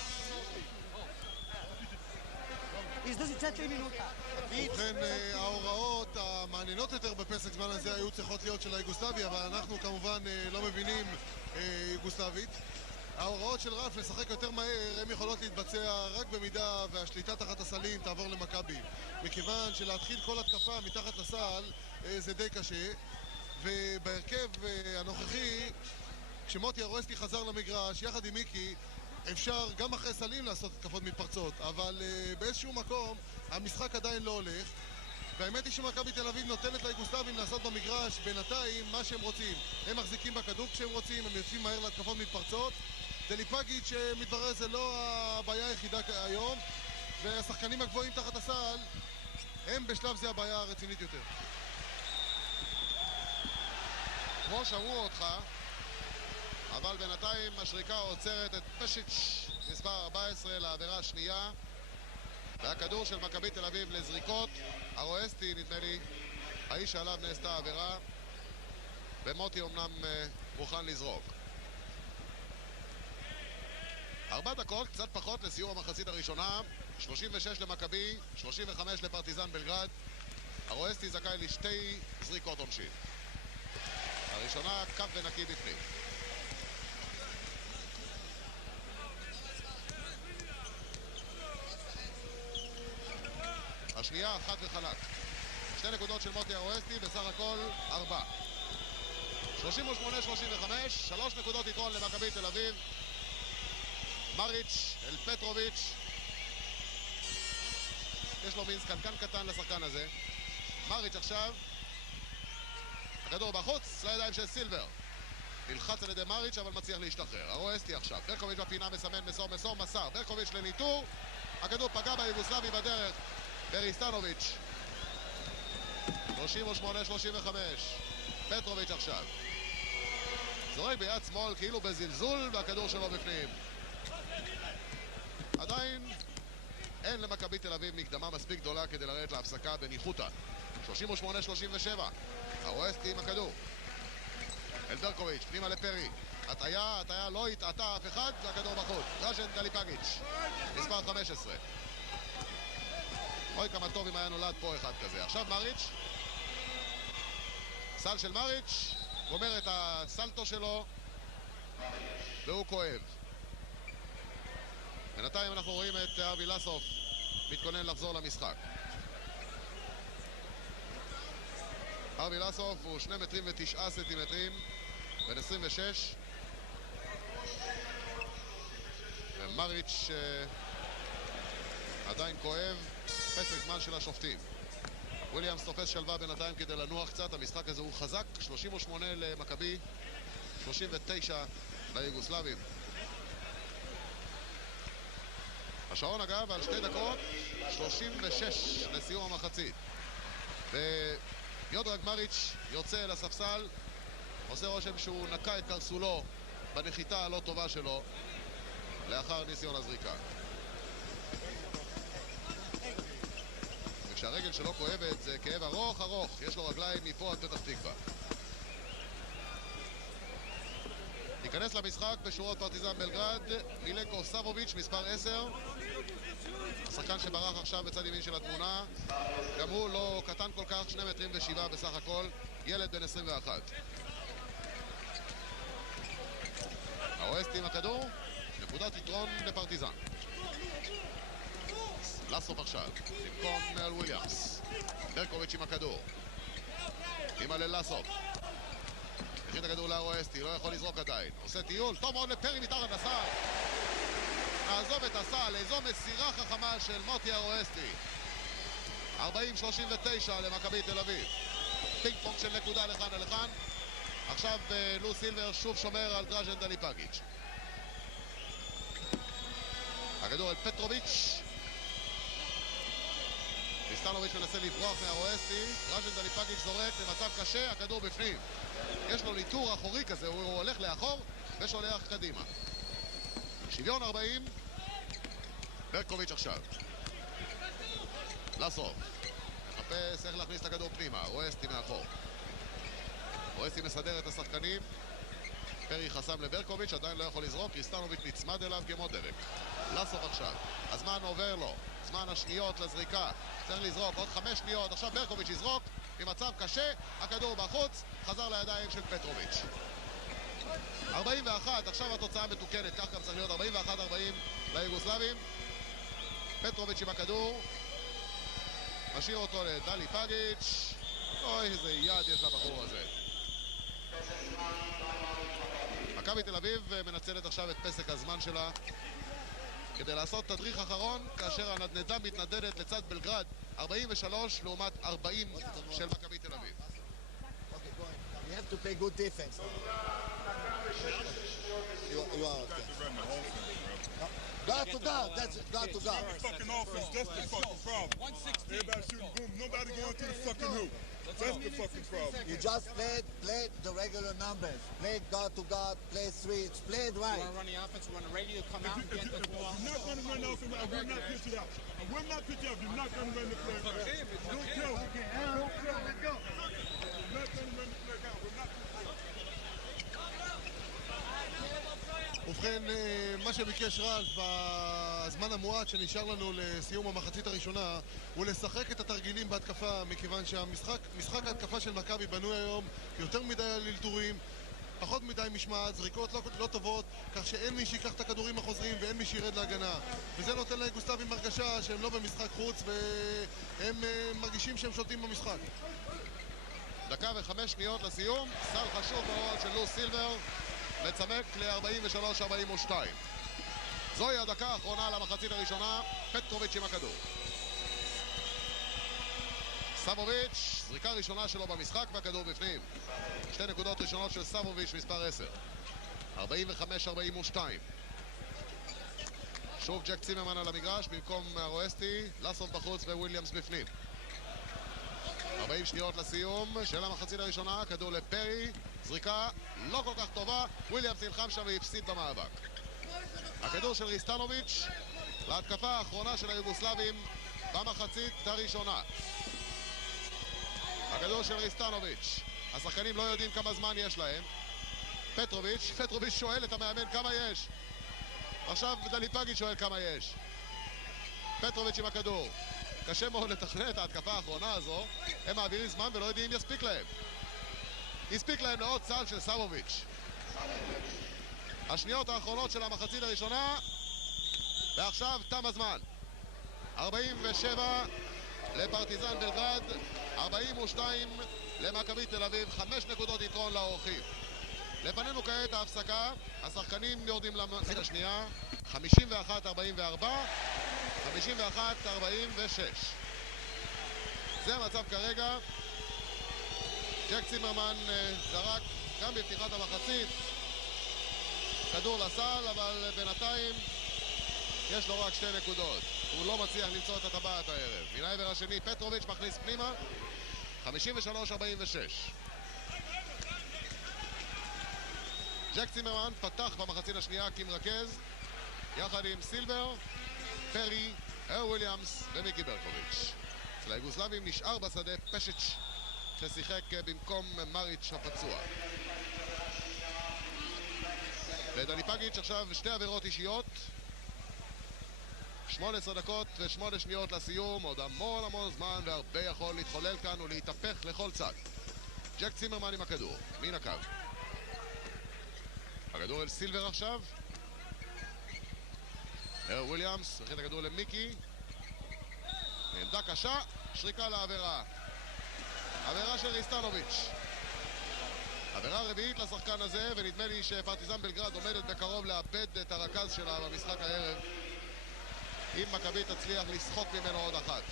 ובכן, ההוראות המעניינות יותר בפסק זמן הזה היו צריכות להיות של היוגוסלבי, אבל אנחנו כמובן לא מבינים יוגוסלבית. ההוראות של רף לשחק יותר מהר הן יכולות להתבצע רק במידה והשליטה תחת הסלים תעבור למכבי, מכיוון שלהתחיל כל התקפה מתחת לסל זה די קשה. ובהרכב הנוכחי, כשמוטי ארואסטי חזר למגרש יחד עם מיקי, אפשר גם אחרי סלים לעשות התקפות מתפרצות, אבל באיזשהו מקום המשחק עדיין לא הולך, והאמת היא שמכבי תל אביב נותנת ליוגוסלבים לעשות במגרש בינתיים מה שהם רוצים. הם מחזיקים בכדור כשהם רוצים, הם יוצאים מהר להתקפות מתפרצות. דליפגיץ' שמתברר זה לא הבעיה היחידה היום, והשחקנים הגבוהים תחת הסל הם בשלב זה הבעיה הרצינית יותר. כמו שמעו אותך, אבל בינתיים השריקה עוצרת את פשיץ' מספר 14 לעבירה השנייה, והכדור של מכבי תל אביב לזריקות. ארואסטי נדמה לי האיש שעליו נעשתה עבירה, ומוטי אמנם מוכן לזרוק. 4 דקות, קצת פחות לסיום המחצית הראשונה. 36 למכבי, 35 לפרטיזן בלגרד. ארואסטי זכאי לשתי זריקות עונשין. הראשונה קו ונקי בפנים. השנייה 1 וחלק. 2 נקודות של מוטי ארואסטי, בסך הכל 4. 38-35, 3 נקודות יתרון למכבי תל אביב. מריץ' אל פטרוביץ'. יש לו מין קנקן קטן לשחקן הזה. מריץ' עכשיו. הכדור בחוץ לידיים של סילבר. נלחץ על ידי מריץ' אבל מצליח להשתחרר. ארואסטי עכשיו. ברקוביץ' בפינה מסמן מסור מסר. ברקוביץ' לניטור. הכדור פגע ביוגוסלבי בדרך. בריסטנוביץ'. 38-35. פטרוביץ' עכשיו. זורק ביד שמאל כאילו בזלזול והכדור שלו בפנים. עדיין אין למכבי תל אביב מקדמה מספיק גדולה כדי לרדת להפסקה בניחותא. 38-37. הרואסטי עם הכדור. אל ברקוביץ', פנימה לפרי. הטעיה לא התעתה אף אחד, והכדור בחוץ. דראז'ן דליפאגיץ', מספר 15. אוי כמה טוב אם היה נולד פה אחד כזה. עכשיו מריץ', סל של מריץ', גומר את הסלטו שלו, והוא כואב. בינתיים אנחנו רואים את אבי לסוף מתכונן לחזור למשחק. אבי לסוף הוא 2.9 סנטימטרים, בן 26. ומריץ' עדיין כואב, פסק זמן של השופטים. וויליאמס תופס שלווה בינתיים כדי לנוח קצת. המשחק הזה הוא חזק, 38 למכבי, 39 ליוגוסלבים. השעון אגב על 2 דקות 36 לסיום המחצית. ויודרג מריץ' יוצא אל הספסל, עושה רושם שהוא נקע את קרסולו בנחיתה הלא טובה שלו לאחר ניסיון הזריקה. וכשהרגל שלו כואבת זה כאב ארוך, יש לו רגליים מפה עד פתח תקווה. ניכנס למשחק בשורות פרטיזן בלגרד, מילנקו סבוביץ', מספר 10. השחקן שברח עכשיו בצד ימין של התמונה, גם הוא לא קטן כל כך, 2.7 מטרים בסך הכל, ילד בן 21. האווסטי עם הכדור, נקודת יתרון לפרטיזן. לסוף עכשיו, במקום מרל וויליאמס. ברקוביץ' עם הכדור. אימא ללסוף. הכין את הכדור לארואסטי, לא יכול לזרוק עדיין. עושה טיול, טוב מאוד לפרי מתחת לסל. נעזוב את הסל, איזו מסירה חכמה של מוטי ארואסטי. 40-39 למכבי תל אביב. פינג פונג של נקודה לכאן ולכאן. עכשיו לו סילבר שוב שומר על דראז'ן דליפאגיץ'. הכדור אל פטרוביץ'. ריסטנוביץ' מנסה לברוח מהרואסטי. דראז'ן דליפאגיץ' זורק למצב קשה, הכדור בפנים. יש לו ניטור אחורי כזה, הוא הולך לאחור ושולח קדימה. שוויון 40. ברקוביץ' עכשיו. לסוף. מחפש איך להכניס את הכדור פנימה. רואסטי מאחור. רואסטי מסדר את השחקנים. פרי חסם לברקוביץ', עדיין לא יכול לזרוק. ריסטנוביץ' נצמד אליו כמו דבק. לסוף עכשיו. הזמן עובר לו. זמן השניות לזריקה. צריך לזרוק עוד 5 שניות. עכשיו ברקוביץ' יזרוק. ממצב קשה. הכדור בחוץ. חזר לידיים של פטרוביץ'. 41. עכשיו התוצאה מתוקנת. כך גם צריך להיות 41-40 ליוגוסלבים. פטרוביץ' עם הכדור. משאיר אותו לדליפאגיץ'. אוי, איזה יד יש לבחור הזה. מכבי תל אביב מנצלת עכשיו את פסק הזמן שלה כדי לעשות תדריך אחרון, כאשר הנדנדה מתנדדת לצד בלגרד. 43 לעומת 40 של מכבי תל אביב. You have to play good defense. You are okay. Guard to guard, that's it, guard to guard. Fucking offense, that's the fucking problem. Everybody shooting boom, nobody going to the fucking hoop. That's the fucking problem. You just play the regular numbers. Play guard to guard, play switch, play it right. You want to run the offense, you want to radio, come out and get the ball. You're not going to run offense, I will not pitch it out. I will not pitch it out, you're not going to run the play out. Don't tell, don't tell, let's go. You're not going to run the play out, we're not pitch it out. ובכן, מה שביקש רז בזמן המועט שנשאר לנו לסיום המחצית הראשונה הוא לשחק את התרגילים בהתקפה, מכיוון משחק ההתקפה של מכבי בנוי היום יותר מדי על אלתורים, פחות מדי משמעת, זריקות לא טובות, כך שאין מי שיקח את הכדורים החוזרים ואין מי שירד להגנה, וזה נותן ליוגוסלבים הרגשה שהם לא במשחק חוץ והם מרגישים שהם שולטים במשחק. דקה ו5 שניות לסיום. סל חשוב מאוד של לו סילבר לצמק ל-43-42. זוהי הדקה האחרונה למחצית הראשונה. פטרוביץ' עם הכדור. סבוביץ', זריקה ראשונה שלו במשחק והכדור בפנים. 2 נקודות ראשונות של סבוביץ', מספר 10. 45-42. שוב ג'ק צימרמן על המגרש במקום הרואסטי. לסוף בחוץ וויליאמס בפנים. 40 שניות לסיום של המחצית הראשונה. כדור לפרי, זריקה לא כל כך טובה. וויליאמס נלחם שם והפסיד במאבק. הכדור של ריסטנוביץ' להתקפה האחרונה של היוגוסלבים במחצית הראשונה. הכדור של ריסטנוביץ'. השחקנים לא יודעים כמה זמן יש להם. פטרוביץ' שואל את המאמן כמה יש. עכשיו דליפגיץ' שואל כמה יש. פטרוביץ' עם הכדור. קשה מאוד לתכנן את ההתקפה האחרונה הזו. הם מעבירים זמן ולא יודעים אם יספיק להם. הספיק להם לעוד צל של סבוביץ'. השניות האחרונות של המחצית הראשונה, ועכשיו תם הזמן. 47 לפרטיזן בלגרד, 42 למכבי תל אביב, 5 נקודות יתרון לאורחים. לפנינו כעת ההפסקה, השחקנים יורדים למחצית השנייה, 51-44, 51-46. זה המצב כרגע. ג'ק צימרמן זרק גם בפתיחת המחצית כדור לסל, אבל בינתיים יש לו רק 2 נקודות. הוא לא מצליח למצוא את הטבעת הערב. מן העבר השני פטרוביץ' מכניס פנימה, 53-46. ג'ק צימרמן פתח במחצית השנייה כמרכז יחד עם סילבר, פרי, וויליאמס ומיקי ברקוביץ'. אצל היוגוסלבים נשאר בשדה פשיץ' ששיחק במקום מריץ' הפצוע. לדליפגיץ' עכשיו 2 עבירות אישיות, 18 דקות ו8 שניות לסיום, עוד המון זמן והרבה יכול להתחולל כאן ולהתהפך לכל צד. ג'ק צימרמן עם הכדור, מן הקו. הכדור אל סילבר עכשיו. וויליאמס מכין את הכדור למיקי. עמדה קשה, שריקה לעבירה. עבירה של ריסטנוביץ'. עבירה רביעית לשחקן הזה, ונדמה לי שפרטיזן בלגרד עומדת בקרוב לאבד את הרכז שלה במשחק הערב. אם מכבי תצליח לסחוט ממנו עוד אחת.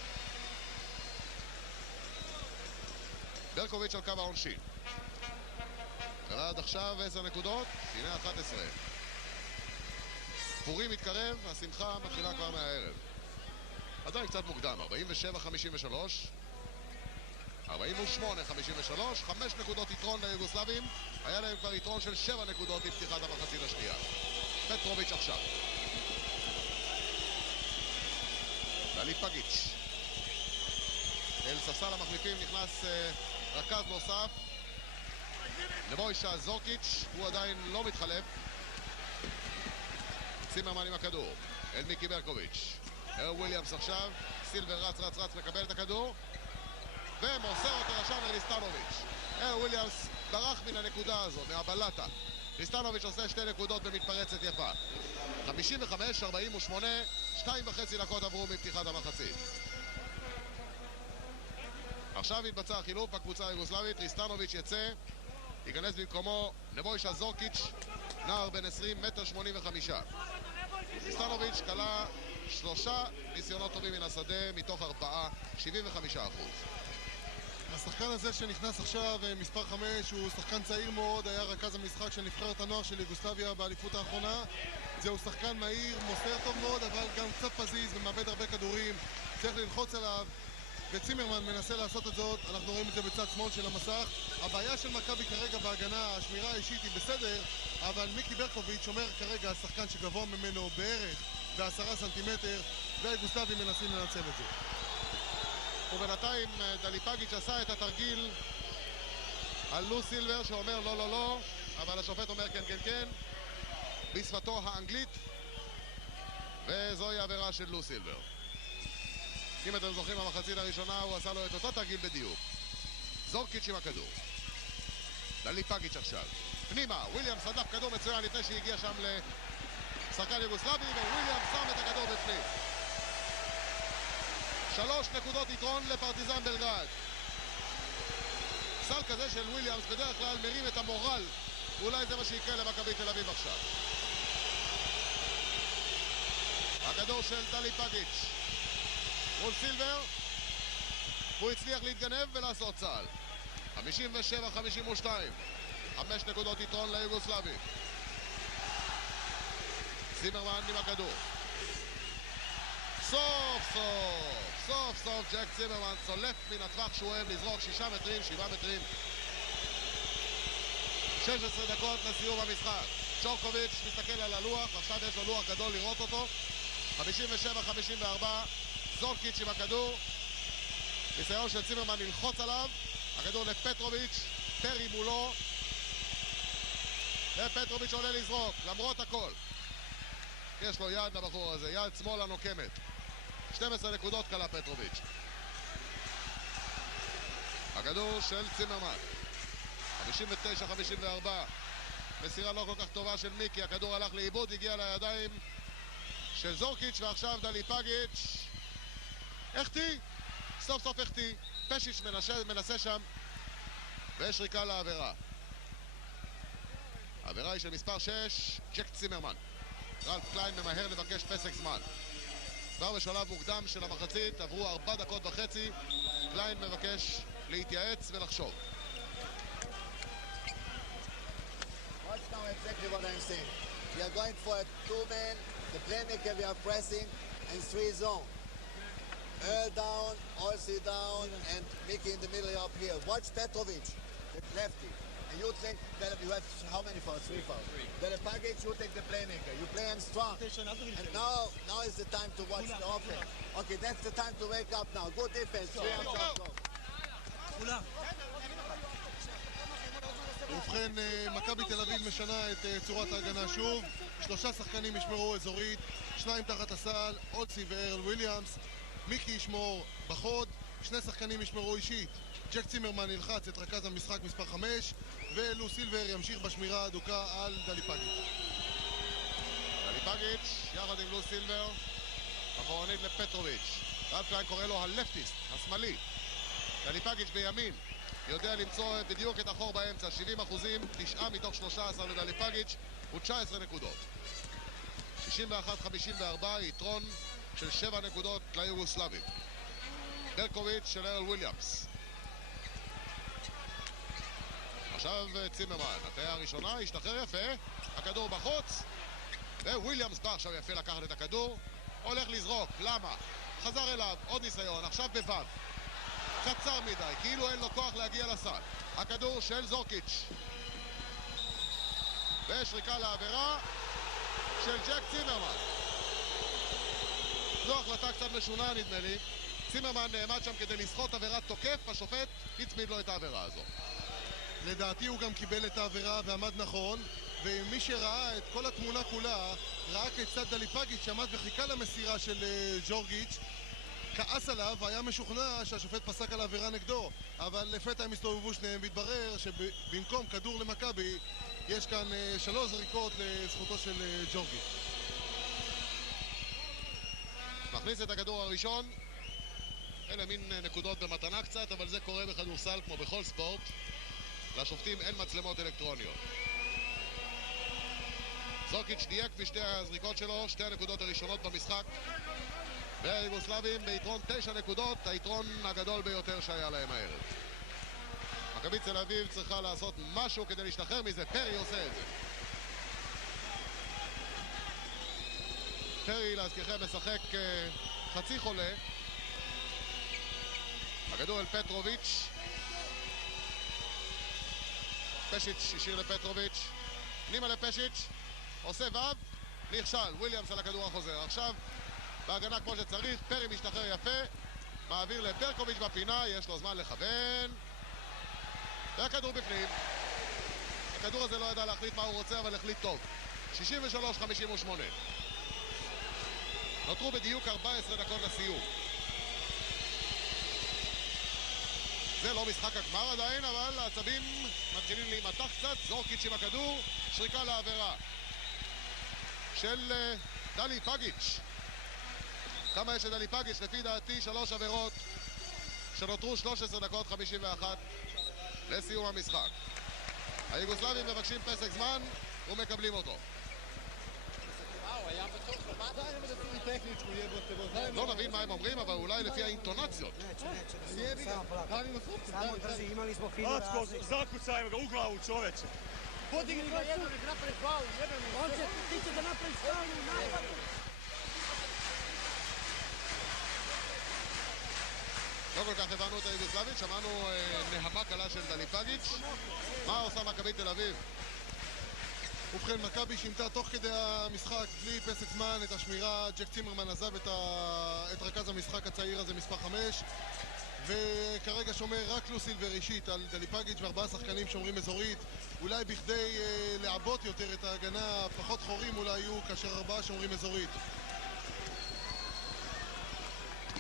ברקוביץ' על קו העונשין. עד עכשיו 10 נקודות, הנה 11. פורים מתקרב, השמחה מתחילה כבר מהערב. עדיין קצת מוקדם, 47-53, 48-53, 5 נקודות יתרון ליוגוסלבים. היה להם כבר יתרון של 7 נקודות לפתיחת המחצית השנייה. פטרוביץ' עכשיו. דליפגיץ'. אל ספסל המחליפים נכנס רכז נוסף. נבוישה זורקיץ', הוא עדיין לא מתחלף. צימרמן עם הכדור, אל מיקי ברקוביץ'. וויליאמס עכשיו, סילבר רץ, מקבל את הכדור ומוסר אותו ישר לריסטנוביץ'. וויליאמס ברח מן הנקודה הזו, מהבלטה. ריסטנוביץ' עושה 2 נקודות במתפרצת יפה. 55-48, 2.5 דקות עברו מפתיחת המחצית. עכשיו יתבצע חילוף בקבוצה היוגוסלבית. ריסטנוביץ' יצא, ייכנס במקומו נבוישה זורקיץ', נער בן 20, 1.85 מטר. ריסטנוביץ' קלה 3 ניסיונות טובים מן השדה מתוך 4, 75%. השחקן הזה שנכנס עכשיו, מספר 5, הוא שחקן צעיר מאוד, היה רכז המשחק של נבחרת הנוער של יוגוסלביה באליפות האחרונה. זהו שחקן מהיר, מוסר טוב מאוד, אבל גם קצת פזיז ומאבד הרבה כדורים. צריך ללחוץ עליו, וצימרמן מנסה לעשות את זאת. אנחנו רואים את זה בצד שמאל של המסך. הבעיה של מכבי כרגע בהגנה, השמירה האישית היא בסדר, אבל מיקי ברקוביץ' שומר כרגע שחקן שגבוה ממנו בערך ב10 סנטימטר, והיוגוסלבים מנסים לנצל את זה. ובינתיים דליפגיץ' עשה את התרגיל על לו סילבר שאומר לא, אבל השופט אומר כן, בשפתו האנגלית, וזוהי עבירה של לו סילבר. אם אתם זוכרים במחצית הראשונה הוא עשה לו את אותו תרגיל בדיוק. זורקיץ' עם הכדור, דליפגיץ' עכשיו פנימה, וויליאמס סדף כדור מצוין לפני שהגיע שם לשחקן יוגוסלבי, וויליאמס שם את הכדור בפנים. 3 נקודות יתרון לפרטיזן בלגרד. סל כזה של וויליאמס בדרך כלל מרים את המורל, אולי זה מה שיקרה למכבי תל אביב עכשיו. הכדור של דליפגיץ' מול סילבר, הוא הצליח להתגנב ולעשות צהל. 57-52, 5 נקודות יתרון ליוגוסלבים. צימרמן עם הכדור. סוף סוף ג'ק צימרמן צולף מן הטווח שהוא אוהב לזרוק, 6 מטרים, 7 מטרים. 16 דקות לסיום המשחק. צ'ורקוביץ' מסתכל על הלוח, עכשיו יש לו לוח גדול לראות אותו. 57-54, זורקיץ' עם הכדור. ניסיון של צימרמן ללחוץ עליו, הכדור לפטרוביץ', פרי מולו, ופטרוביץ' עולה לזרוק, למרות הכל. יש לו יד לבחור הזה, יד שמאל הנוקמת. 12 נקודות קלה פטרוביץ'. הכדור של צימרמן. 59-54. מסירה לא כל כך טובה של מיקי, הכדור הלך לאיבוד, הגיע לידיים של זורקיץ', ועכשיו דליפגיץ' החטיא, סוף סוף החטיא. פשיץ' מנסה שם, ושריקה לעבירה. העבירה היא של מספר 6, ג'ק צימרמן. רלף קליין ממהר לבקש פסק זמן. כבר בשלב מוקדם של המחצית, עברו 4 דקות וחצי, קליין מבקש להתייעץ ולחשוב. Watch now exactly what I'm saying. We are going for a two-man, the playmaker we are pressing, and 3 zone. Earl down, Olsi down, and Mickey in the middle up here. Watch Petrovic, the lefty. And you think that you have how many fouls? 3 fouls. Delipagic, you take the playmaker. You play him strong. And now is the time to watch the offense. Okay, that's the time to wake up now. Good defense. 3 on top, go. ובכן, מכבי תל אביב משנה את צורת ההגנה שוב. 3 שחקנים ישמרו אזורית, 2 תחת הסל, אולסי וארל וויליאמס. מיקי ישמור בחוד, 2 שחקנים ישמרו אישית. ג'ק צימרמן ילחץ את רכז המשחק מספר 5, ולו סילבר ימשיך בשמירה האדוקה על דליפגיץ'. דליפגיץ' יחד עם לו סילבר, עבורנית לפטרוביץ'. רלף קליין קורא לו הלפטיסט, השמאלי. דליפגיץ' בימין, יודע למצוא בדיוק את החור באמצע, 70%, 9 מתוך 13 לדליפגיץ' ו19 נקודות. 61-54, יתרון של 7 נקודות ליוגוסלבים. ברקוביץ' של ארל וויליאמס. עכשיו צימרמן, הטעיה הראשונה, השתחרר יפה, הכדור בחוץ, וויליאמס בא עכשיו יפה לקחת את הכדור, הולך לזרוק, למה? חזר אליו, עוד ניסיון, עכשיו בבד. קצר מדי, כאילו אין לו כוח להגיע לסל. הכדור של זורקיץ'. ושריקה לעבירה של ג'ק צימרמן. זו החלטה קצת משונה נדמה לי. צימרמן נעמד שם כדי לסחוט עבירת תוקף, השופט הצמיד לו את העבירה הזו. לדעתי הוא גם קיבל את העבירה ועמד נכון, ומי שראה את כל התמונה כולה ראה כיצד דליפגיץ' עמד וחיכה למסירה של ג'ורגיץ', כעס עליו והיה משוכנע שהשופט פסק על העבירה נגדו, אבל לפתע הם הסתובבו שניהם והתברר שבמקום כדור למכבי יש כאן 3 זריקות לזכותו של ג'ורגיץ'. מכניס את הכדור הראשון. אלה מין נקודות במתנה קצת, אבל זה קורה בכדורסל כמו בכל ספורט. לשופטים אין מצלמות אלקטרוניות. זורקיץ' דייק בשתי הזריקות שלו, 2 הנקודות הראשונות במשחק. והיוגוסלבים ביתרון 9 נקודות, היתרון הגדול ביותר שהיה להם הערב. מכבי תל אביב צריכה לעשות משהו כדי להשתחרר מזה, פרי עושה את זה. פרי, להזכירכם, משחק חצי חולה. הכדור אל פטרוביץ'. פשיץ' השאיר לפטרוביץ'. נימה לפשיץ'. עושה וו. נכשל. וויליאמס על הכדור החוזר. עכשיו בהגנה כמו שצריך. פרי משתחרר יפה. מעביר לברקוביץ' בפינה. יש לו זמן לכוון. והכדור בפנים. הכדור הזה לא ידע להחליט מה הוא רוצה, אבל החליט טוב. 63-58. נותרו בדיוק 14 דקות לסיום. זה לא משחק הגמר עדיין, אבל העצבים מתחילים להימתח קצת. זורקיץ' עם הכדור, שריקה לעבירה של דליפגיץ'. כמה יש לדליפגיץ'? לפי דעתי 3 עבירות, שנותרו 13 דקות 51 לסיום המשחק. היוגוסלבים מבקשים פסק זמן ומקבלים אותו. לא נבין מה הם אומרים, אבל אולי לפי האינטונציות. Lacko, zakucajmo ga u glavu, čoveče. Podigni ga jednom i napravi faul, jebeno. On će, ti će da napravi faul u napadu. לא כל כך הבנו את היוגוסלבית, שמענו נהמה קלה של דליפגיץ'. מה עושה מכבי תל אביב? ובכן, מכבי שינתה תוך כדי המשחק בלי פסק זמן את השמירה. ג'ק צימרמן עזב את רכז המשחק הצעיר הזה מספר 5, וכרגע שומר רק לוסילבר אישית על דליפגיץ' וארבעה שחקנים שומרים אזורית. אולי בכדי לעבות יותר את ההגנה, פחות חורים אולי יהיו כאשר ארבעה שומרים אזורית.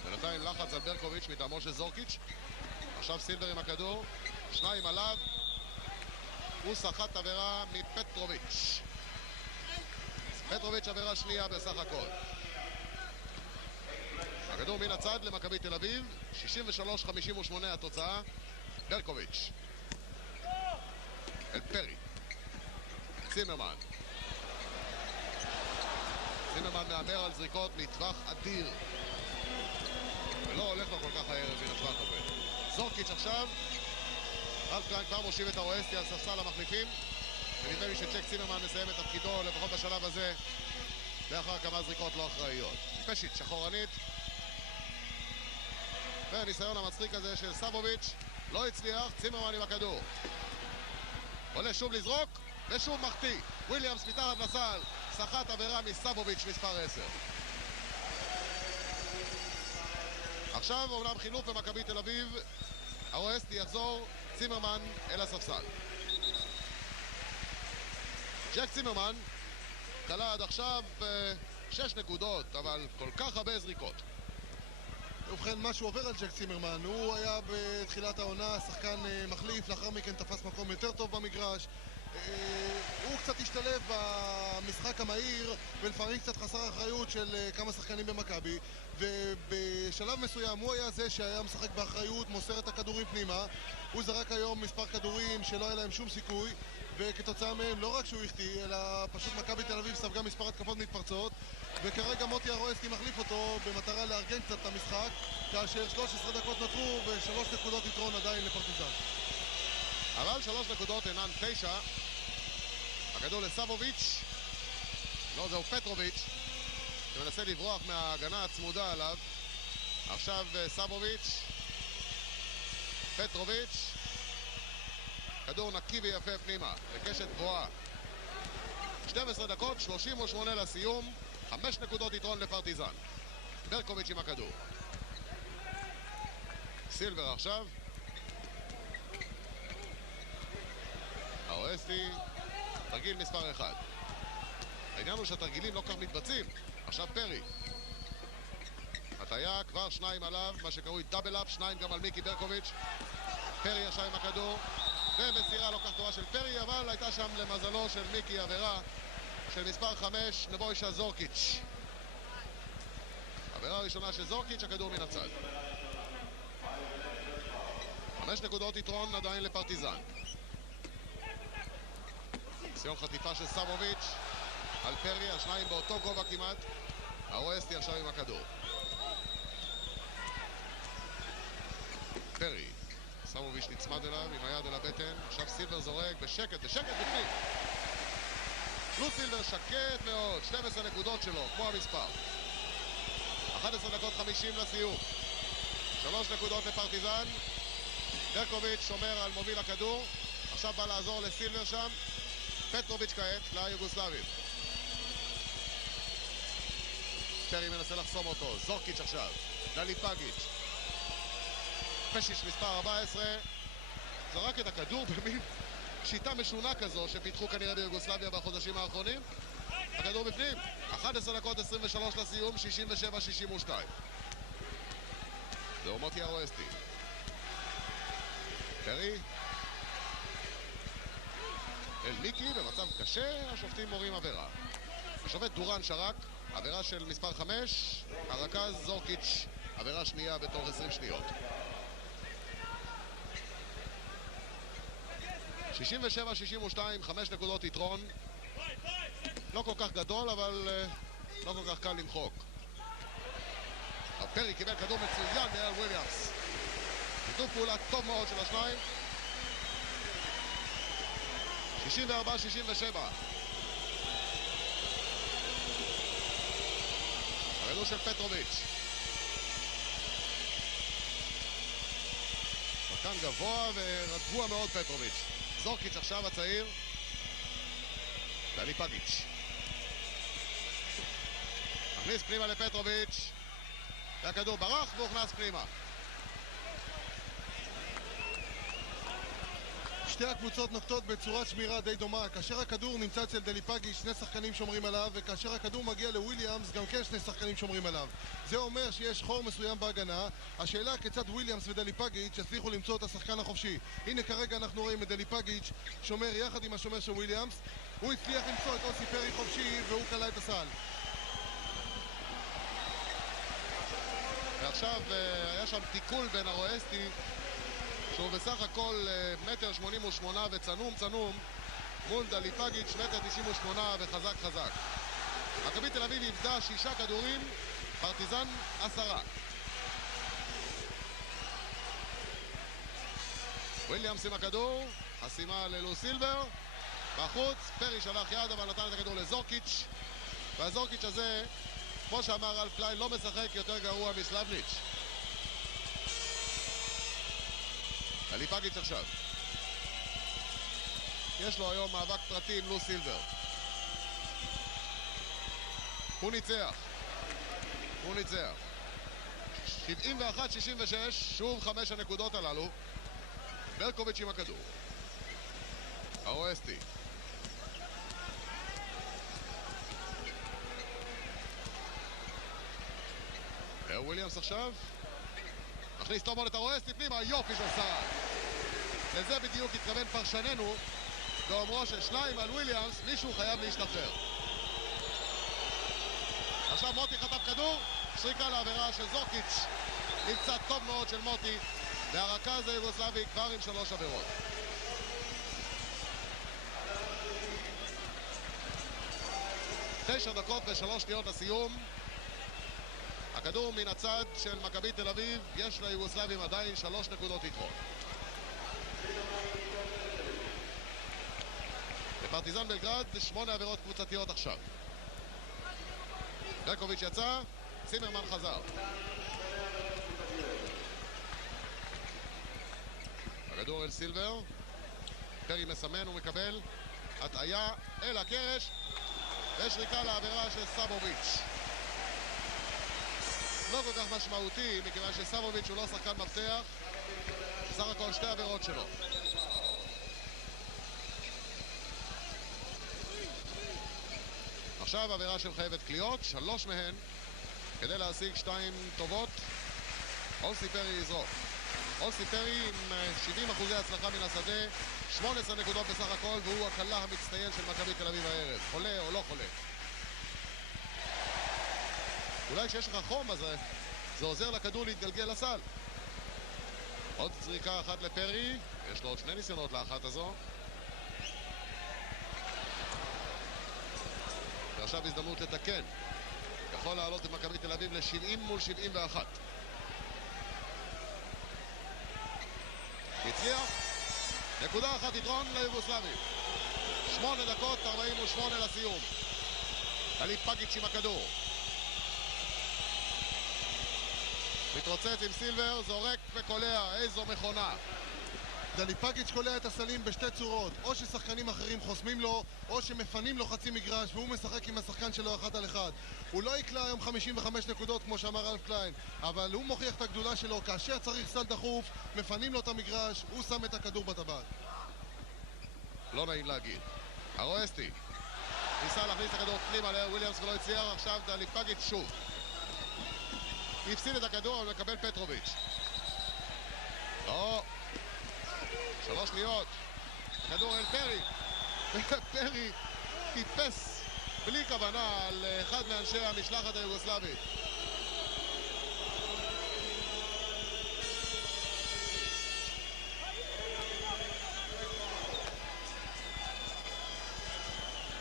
בינתיים לחץ על ברקוביץ' מטעמו של זורקיץ'. עכשיו סילבר עם הכדור, שניים עליו. הוא סחט עבירה מפטרוביץ'. פטרוביץ' עבירה שנייה בסך הכל. הכדור מן הצד למכבי תל אביב, 63-58 התוצאה. ברקוביץ' אל פרי. צימרמן מאמר על זריקות מטווח אדיר, ולא הולך לו כל כך הערב מן הטווח הזה. זורקיץ' עכשיו. רלף קליין כבר מושיב את הרואסטי על ספסל המחליפים, ונדמה לי שצ'ק צימרמן מסיים את תפקידו לפחות בשלב הזה לאחר כמה זריקות לא אחראיות. פשיץ' אחורנית, והניסיון המצחיק הזה של סבוביץ' לא הצליח. צימרמן עם הכדור, עולה שוב לזרוק ושוב מחטיא. וויליאמס מתחת לסל, סחט עבירה מסבוביץ' מספר 10. עכשיו אומנם חילוף במכבי תל אביב, הרואסטי יחזור, צימרמן אל הספסל. ג'ק צימרמן קלה עד עכשיו 6 נקודות, אבל כל כך הרבה זריקות. ובכן, משהו עובר על ג'ק צימרמן. הוא היה בתחילת העונה שחקן מחליף, לאחר מכן תפס מקום יותר טוב במגרש. הוא קצת השתלב במשחק המהיר ולפעמים קצת חסר אחריות של כמה שחקנים במכבי, ובשלב מסוים הוא היה זה שהיה משחק באחריות, מוסר את הכדורים פנימה. הוא זרק היום מספר כדורים שלא היה להם שום סיכוי, וכתוצאה מהם לא רק שהוא החטיא, אלא פשוט מכבי תל אביב ספגה מספר התקפות מתפרצות, וכרגע מוטי הרואסטי מחליף אותו במטרה לארגן קצת את המשחק, כאשר 13 דקות נותרו ו3 נקודות יתרון עדיין לפרטיזן. אבל 3 נקודות אינן 9. הכדור לסבוביץ', לא, זהו פטרוביץ' שמנסה לברוח מההגנה הצמודה עליו. עכשיו סבוביץ', פטרוביץ', כדור נקי ויפה פנימה לקשת גבוהה. 12 דקות, 38 לסיום, 5 נקודות יתרון לפרטיזן. ברקוביץ' עם הכדור, סילבר עכשיו, הרואסטי, תרגיל מספר 1. העניין הוא שהתרגילים לא כך מתבצעים. עכשיו פרי, הטיה, כבר 2 עליו, מה שקרוי דאבל אפ, 2 גם על מיקי ברקוביץ'. פרי ישר עם הכדור, ומסירה לא כך טובה של פרי, אבל הייתה שם למזלו של מיקי עבירה של מספר 5, נבוישה זורקיץ'. עבירה ראשונה של זורקיץ', הכדור מן הצד. 5 נקודות יתרון עדיין לפרטיזן. ניסיון חטיפה של סבוביץ' על פרי, השניים באותו גובה כמעט. הרואסטי עכשיו עם הכדור. פרי, סבוביץ' נצמד אליו עם היד אל הבטן. עכשיו סילבר זורק בשקט בפנים. לו סילבר שקט מאוד, 12 נקודות שלו, כמו המספר. 11 דקות 50 לסיום. 3 נקודות לפרטיזן. ברקוביץ' שומר על מוביל הכדור. עכשיו בא לעזור לסילבר שם. פטרוביץ' כעת ליוגוסלבים. פרי מנסה לחסום אותו. זורקיץ' עכשיו, דליפגיץ'. פשיץ' מספר 14 זרק את הכדור במין שיטה משונה כזו שפיתחו כנראה ביוגוסלביה בחודשים האחרונים. הכדור בפנים. 11 דקות 23 לסיום, 67-62. זהו מוטי הרואסטי. פרי אל מיקי במצב קשה, השופטים מורים עבירה. השופט דורן שרק, עבירה של מספר 5, הרכז זורקיץ', עבירה שנייה בתוך 20 שניות. 67-62, 5 נקודות יתרון. לא כל כך גדול, אבל לא כל כך קל למחוק. פרי קיבל כדור מצוין מאל וויליאמס. שיתוף פעולה טוב מאוד של השניים. 64-67. הכדור של פטרוביץ'. שחקן גבוה ורגוע מאוד פטרוביץ'. זורקיץ' עכשיו הצעיר. דליפגיץ'. מכניס פנימה לפטרוביץ'. והכדור ברח והוכנס פנימה. שתי הקבוצות נוקטות בצורת שמירה די דומה. כאשר הכדור נמצא אצל דליפאגיץ' שני שחקנים שומרים עליו, וכאשר הכדור מגיע לוויליאמס גם כן שני שחקנים שומרים עליו. זה אומר שיש חור מסוים בהגנה. השאלה כיצד וויליאמס ודליפאגיץ' יצליחו למצוא את השחקן החופשי. הנה כרגע אנחנו רואים את דליפאגיץ' שומר יחד עם השומר של וויליאמס. הוא הצליח למצוא את אוסי פרי חופשי והוא קלע את הסל. ועכשיו היה שם תיקול בין הרואסטי שהוא בסך הכל 1.88 וצנום מול דליפאגיץ' 1.98 וחזק חזק. מכבי תל אביב איבדה 6 כדורים, פרטיזן 10. וויליאמס עם הכדור, חסימה ללו סילבר בחוץ, פרי שלח יד אבל נתן את הכדור לזורקיץ', והזורקיץ' הזה, כמו שאמר אלף קליין, לא משחק יותר גרוע מסלבניץ'. דליפאגיץ' עכשיו יש לו היום מאבק פרטי עם לו סילבר. הוא ניצח 71-66, שוב 5 הנקודות הללו. ברקוביץ' עם הכדור, הרואסטי וויליאמס עכשיו מכניס טוב מאוד את הרואסטי פנימה, יופי של סל. לזה בדיוק התכוון פרשננו באומרו ששניים על וויליאמס, מישהו חייב להשתחרר. עכשיו מוטי חטף כדור, שריקה לעבירה של זורקיץ'. נמצא טוב מאוד של מוטי, והרכז היוגוסלבי כבר עם 3 עבירות. תשע דקות ו3 שניות לסיום. הכדור מן הצד של מכבי תל אביב, יש ליוגוסלבים עדיין 3 נקודות יתרון. בפרטיזן בלגרד 8 עבירות קבוצתיות עכשיו. ברקוביץ' יצא, צימרמן חזר. הכדור אל סילבר, פרי מסמן ומקבל הטעיה אל הקרש ושריקה לעבירה של סבוביץ'. לא כל כך משמעותי מכיוון שסבוביץ' הוא לא שחקן מפתח, בסך הכל 2 עבירות שלו. עכשיו עבירה שמחייבת קליעות, 3 מהן כדי להשיג 2 טובות. אוסי פרי יזרוק. אוסי פרי עם 70% הצלחה מן השדה, 18 נקודות בסך הכל, והוא הקלה המצטיין של מכבי תל אביב הערב. חולה או לא חולה? אולי כשיש לך חום אז זה עוזר לכדור להתגלגל לסל. עוד זריקה אחת לפרי, יש לו עוד 2 ניסיונות לאחת הזו. ועכשיו הזדמנות לתקן. יכול לעלות את מכבי תל אביב ל-70 מול 71. הצליח. נקודה אחת יתרון ליוגוסלבים. 8 דקות 48 לסיום. דליפאגיץ' עם הכדור. מתרוצץ עם סילבר, זורק וקולע. איזו מכונה. דליפאגיץ' קולע את הסלים בשתי צורות, או ששחקנים אחרים חוסמים לו, או שמפנים לו חצי מגרש והוא משחק עם השחקן שלו 1 על 1. הוא לא יקלע היום 55 נקודות כמו שאמר אלף קליין, אבל הוא מוכיח את הגדולה שלו. כאשר צריך סל דחוף, מפנים לו את המגרש, הוא שם את הכדור בטבעת. לא נעים להגיד. הרואסטי ניסה להכניס את הכדור פנימה לוויליאמס ולא הצליח. עכשיו דליפאגיץ' שוב הפסיד את הכדור אבל מקבל פטרוביץ'. לא, 3 שניות. הכדור אל פרי. פרי טיפס בלי כוונה על אחד מאנשי המשלחת היוגוסלבית.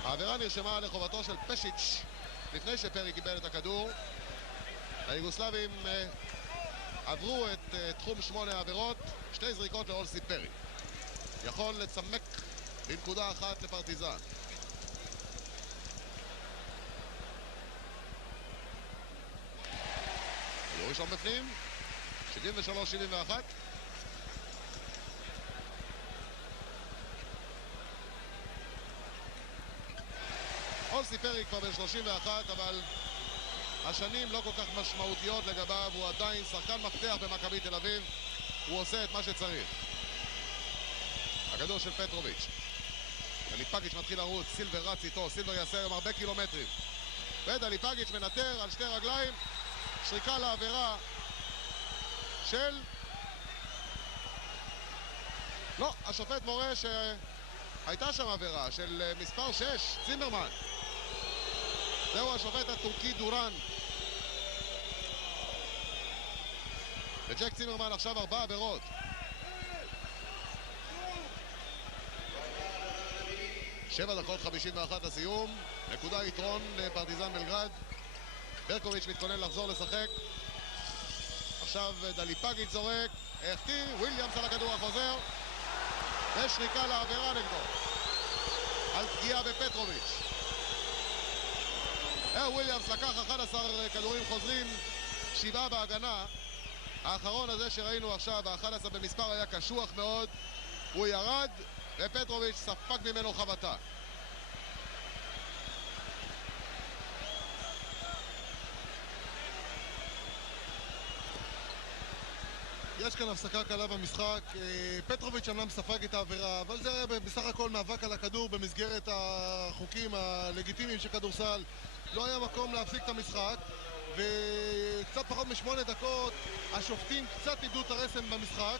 העבירה נרשמה לחובתו של פשיץ' לפני שפרי קיבל את הכדור. היוגוסלבים עברו את תחום 8 העבירות. 2 זריקות לאולסי פרי. יכול לצמק בנקודה אחת לפרטיזן. כדור ראשון בפנים. 73-71. אולסי פרי כבר בן 31, אבל השנים לא כל כך משמעותיות לגביו. הוא עדיין שחקן מפתח במכבי תל אביב. הוא עושה את מה שצריך. הכדור של פטרוביץ'. דליפגיץ' מתחיל לרוץ, סילבר רץ איתו, סילבר יעשה היום הרבה קילומטרים. ודליפגיץ' מנטר על שתי רגליים, שריקה לעבירה של... לא, השופט מורה שהייתה שם עבירה של מספר 6, צימרמן. זהו השופט הטורקי דורן. וג'ק צימרמן עכשיו 4 עבירות. שבע דקות 51 לסיום, נקודה יתרון לפרטיזן בלגרד. ברקוביץ' מתכונן לחזור לשחק. עכשיו דליפגיץ' זורק, החטיא, וויליאמס על הכדור החוזר, ושריקה לעבירה נגדו על פגיעה בפטרוביץ'. וויליאמס לקח 11 כדורים חוזרים, 7 בהגנה. האחרון הזה שראינו עכשיו, ה-11 במספר, היה קשוח מאוד. הוא ירד ופטרוביץ' ספג ממנו חבטה. יש כאן הפסקה קלה במשחק. פטרוביץ' אמנם ספג את העבירה, אבל זה היה בסך הכל מאבק על הכדור במסגרת החוקים הלגיטימיים של כדורסל. לא היה מקום להפסיק את המשחק, וקצת פחות מ8 דקות השופטים קצת איבדו את הרסן במשחק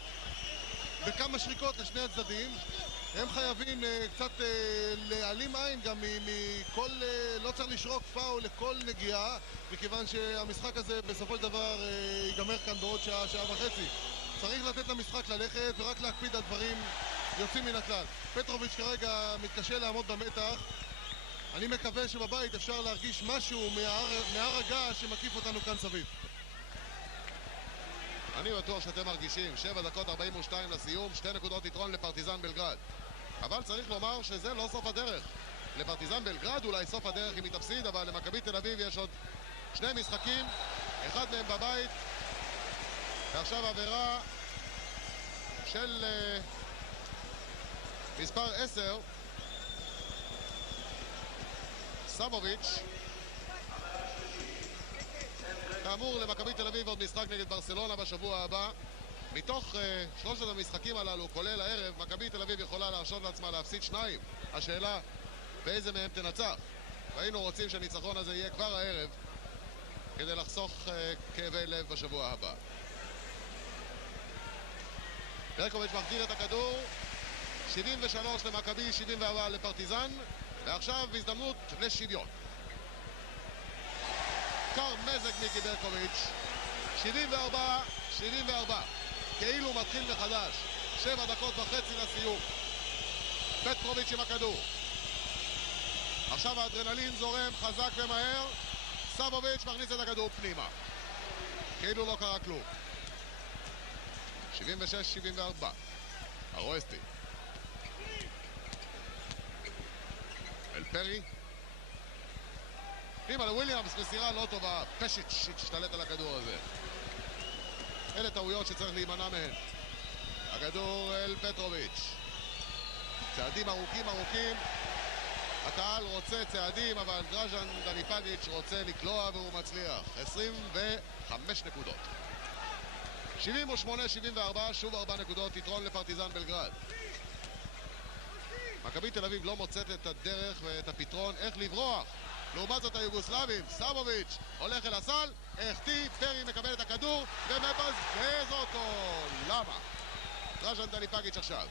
בכמה שריקות לשני הצדדים. הם חייבים קצת להעלים עין גם מכל, לא צריך לשרוק פאול לכל נגיעה, מכיוון שהמשחק הזה בסופו של דבר ייגמר כאן בעוד שעה, שעה וחצי. צריך לתת למשחק ללכת ורק להקפיד על דברים יוצאים מן הכלל. פטרוביץ' כרגע מתקשה לעמוד במתח. אני מקווה שבבית אפשר להרגיש משהו מהר הגעש שמקיף אותנו כאן סביב. אני בטוח שאתם מרגישים. 7 דקות 42 לסיום, 2 נקודות יתרון לפרטיזן בלגרד. אבל צריך לומר שזה לא סוף הדרך. לפרטיזן בלגרד אולי סוף הדרך אם היא תפסיד, אבל למכבי תל אביב יש עוד 2 משחקים, אחד מהם בבית. ועכשיו עבירה של מספר 10, סמוביץ'. כאמור, למכבי תל אביב עוד משחק נגד ברסלונה בשבוע הבא. מתוך 3 המשחקים הללו, כולל הערב, מכבי תל אביב יכולה להרשות לעצמה להפסיד 2. השאלה, באיזה מהם תנצח? והיינו רוצים שהניצחון הזה יהיה כבר הערב, כדי לחסוך כאבי לב בשבוע הבא. ברקוביץ' מחזיר את הכדור, 73 למכבי, 74 לפרטיזן, ועכשיו הזדמנות לשוויון. קר מזג מיקי ברקוביץ', 74, כאילו מתחיל מחדש. 7 דקות וחצי לסיום. פטרוביץ' עם הכדור. עכשיו האדרנלין זורם חזק ומהר. סבוביץ' מכניס את הכדור פנימה, כאילו לא קרה כלום. 76-74. הרואסטי אל פרי. פנימה לוויליאמס, מסירה לא טובה. פשיץ' השתלט על הכדור הזה. אלה טעויות שצריך להימנע מהן. הכדור אל פטרוביץ'. צעדים ארוכים. הקהל רוצה צעדים, אבל דראז'ן דליפגיץ' רוצה לקלוע והוא מצליח. 25 נקודות. 78-74, שוב 4 נקודות, יתרון לפרטיזן בלגרד. מכבי תל אביב לא מוצאת את הדרך ואת הפתרון איך לברוח. לעומת זאת היוגוסלבים, סמוביץ' הולך אל הסל, החטיא, פרי מקבל את הכדור ומבזבז אותו. למה? דראז'ן דליפגיץ' עכשיו.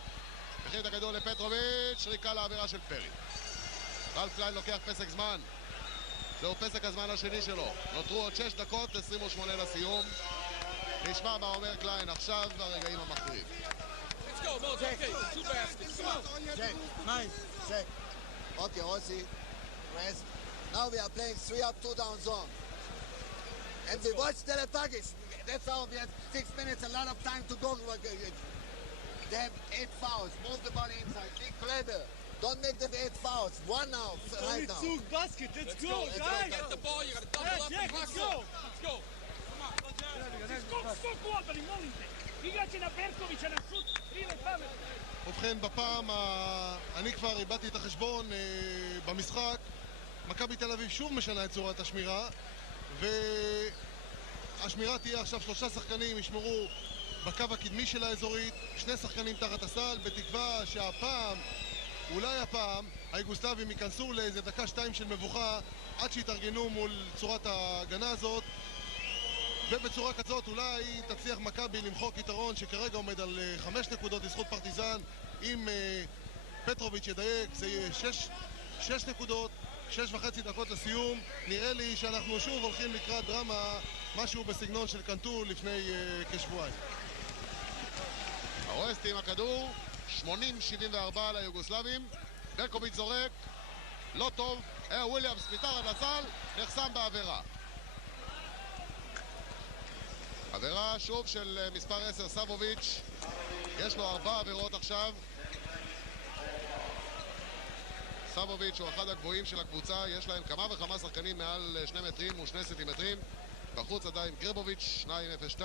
מכין את הכדור לפטרוביץ', שריקה לעבירה של פרי. רלף קליין לוקח פסק זמן. זהו פסק הזמן השני שלו. נותרו עוד 6 דקות, 28 לסיום. נשמע מה אומר קליין עכשיו ברגעים המכריעים. Let's go, Mo, okay, 2 baskets, come on. Check. Nice. Check. Okay, Ozzy. Rest. Now we are playing 3 up, 2 down zone. And we watch the package. That's how we have 6 minutes, a lot of time to go. They have 8 fouls. Move the ball inside. Big clever. Don't make them 8 fouls. 1 now, right now. Zug basket, let's go, Let's go, guys! get the ball, you gotta double up and Let's hustle. go! Let's go. Skok odali, molim te. Igraće na Berkovića, na šut, krive pamet. ובכן, בפעם אני כבר איבדתי את החשבון במשחק. מכבי תל אביב שוב משנה את צורת השמירה, והשמירה תהיה עכשיו 3 שחקנים ישמרו בקו הקדמי של האזורית, שני שחקנים תחת הסל, בתקווה שהפעם, אולי הפעם, היוגוסלבים ייכנסו לאיזה דקה-שתיים של מבוכה עד שיתארגנו מול צורת ההגנה הזאת, ובצורה כזאת אולי תצליח מכבי למחוק יתרון שכרגע עומד על 5 נקודות לזכות פרטיזן. אם פטרוביץ' ידייק זה יהיה 6 נקודות, 6.5 דקות לסיום. נראה לי שאנחנו שוב הולכים לקראת דרמה, משהו בסגנון של קנטו לפני כשבועיים. הרואסטי עם הכדור, 80-74 ליוגוסלבים. ברקוביץ' זורק, לא טוב, וויליאמס מתחת לסל, נחסם בעבירה. עבירה שוב של מספר 10 סבוביץ', יש לו 4 עבירות עכשיו. סבוביץ' הוא אחד הגבוהים של הקבוצה, יש להם כמה וכמה שחקנים מעל 2 מטרים ו2 סנטימטרים. בחוץ עדיין גרבוביץ' 2.02.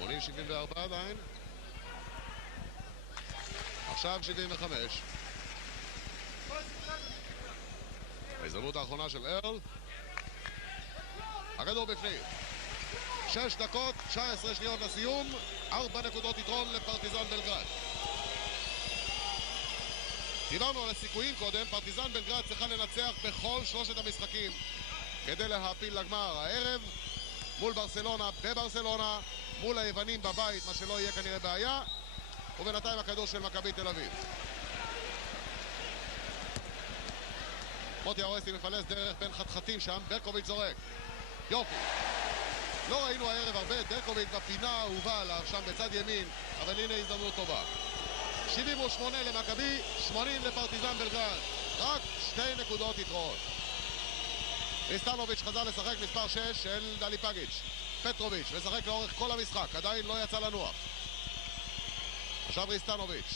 .74 עדיין. עכשיו 75. ההזדמנות האחרונה של ארל. הכדור בפנים. 6 דקות, 19 שניות לסיום. 4 נקודות יתרון לפרטיזן בלגרד. דיברנו על הסיכויים קודם. פרטיזן בלגרד צריכה לנצח בכל 3 המשחקים כדי להעפיל לגמר הערב מול ברסלונה בברסלונה, מול היוונים בבית, מה שלא יהיה כנראה בעיה. ובינתיים הכדור של מכבי תל אביב. מוטי הרואסטי מפלס דרך בין חתחתים שם, ברקוביץ' זורק. יופי. לא ראינו הערב הרבה את ברקוביץ' בפינה האהובה עליו שם בצד ימין, אבל הנה הזדמנות טובה. 78 למכבי, 80 לפרטיזן בלגרד. רק 2 נקודות יתרון. ריסטנוביץ' חזר לשחק מספר 6 של דליפגיץ'. פטרוביץ' משחק לאורך כל המשחק, עדיין לא יצא לנוח. עכשיו ריסטנוביץ'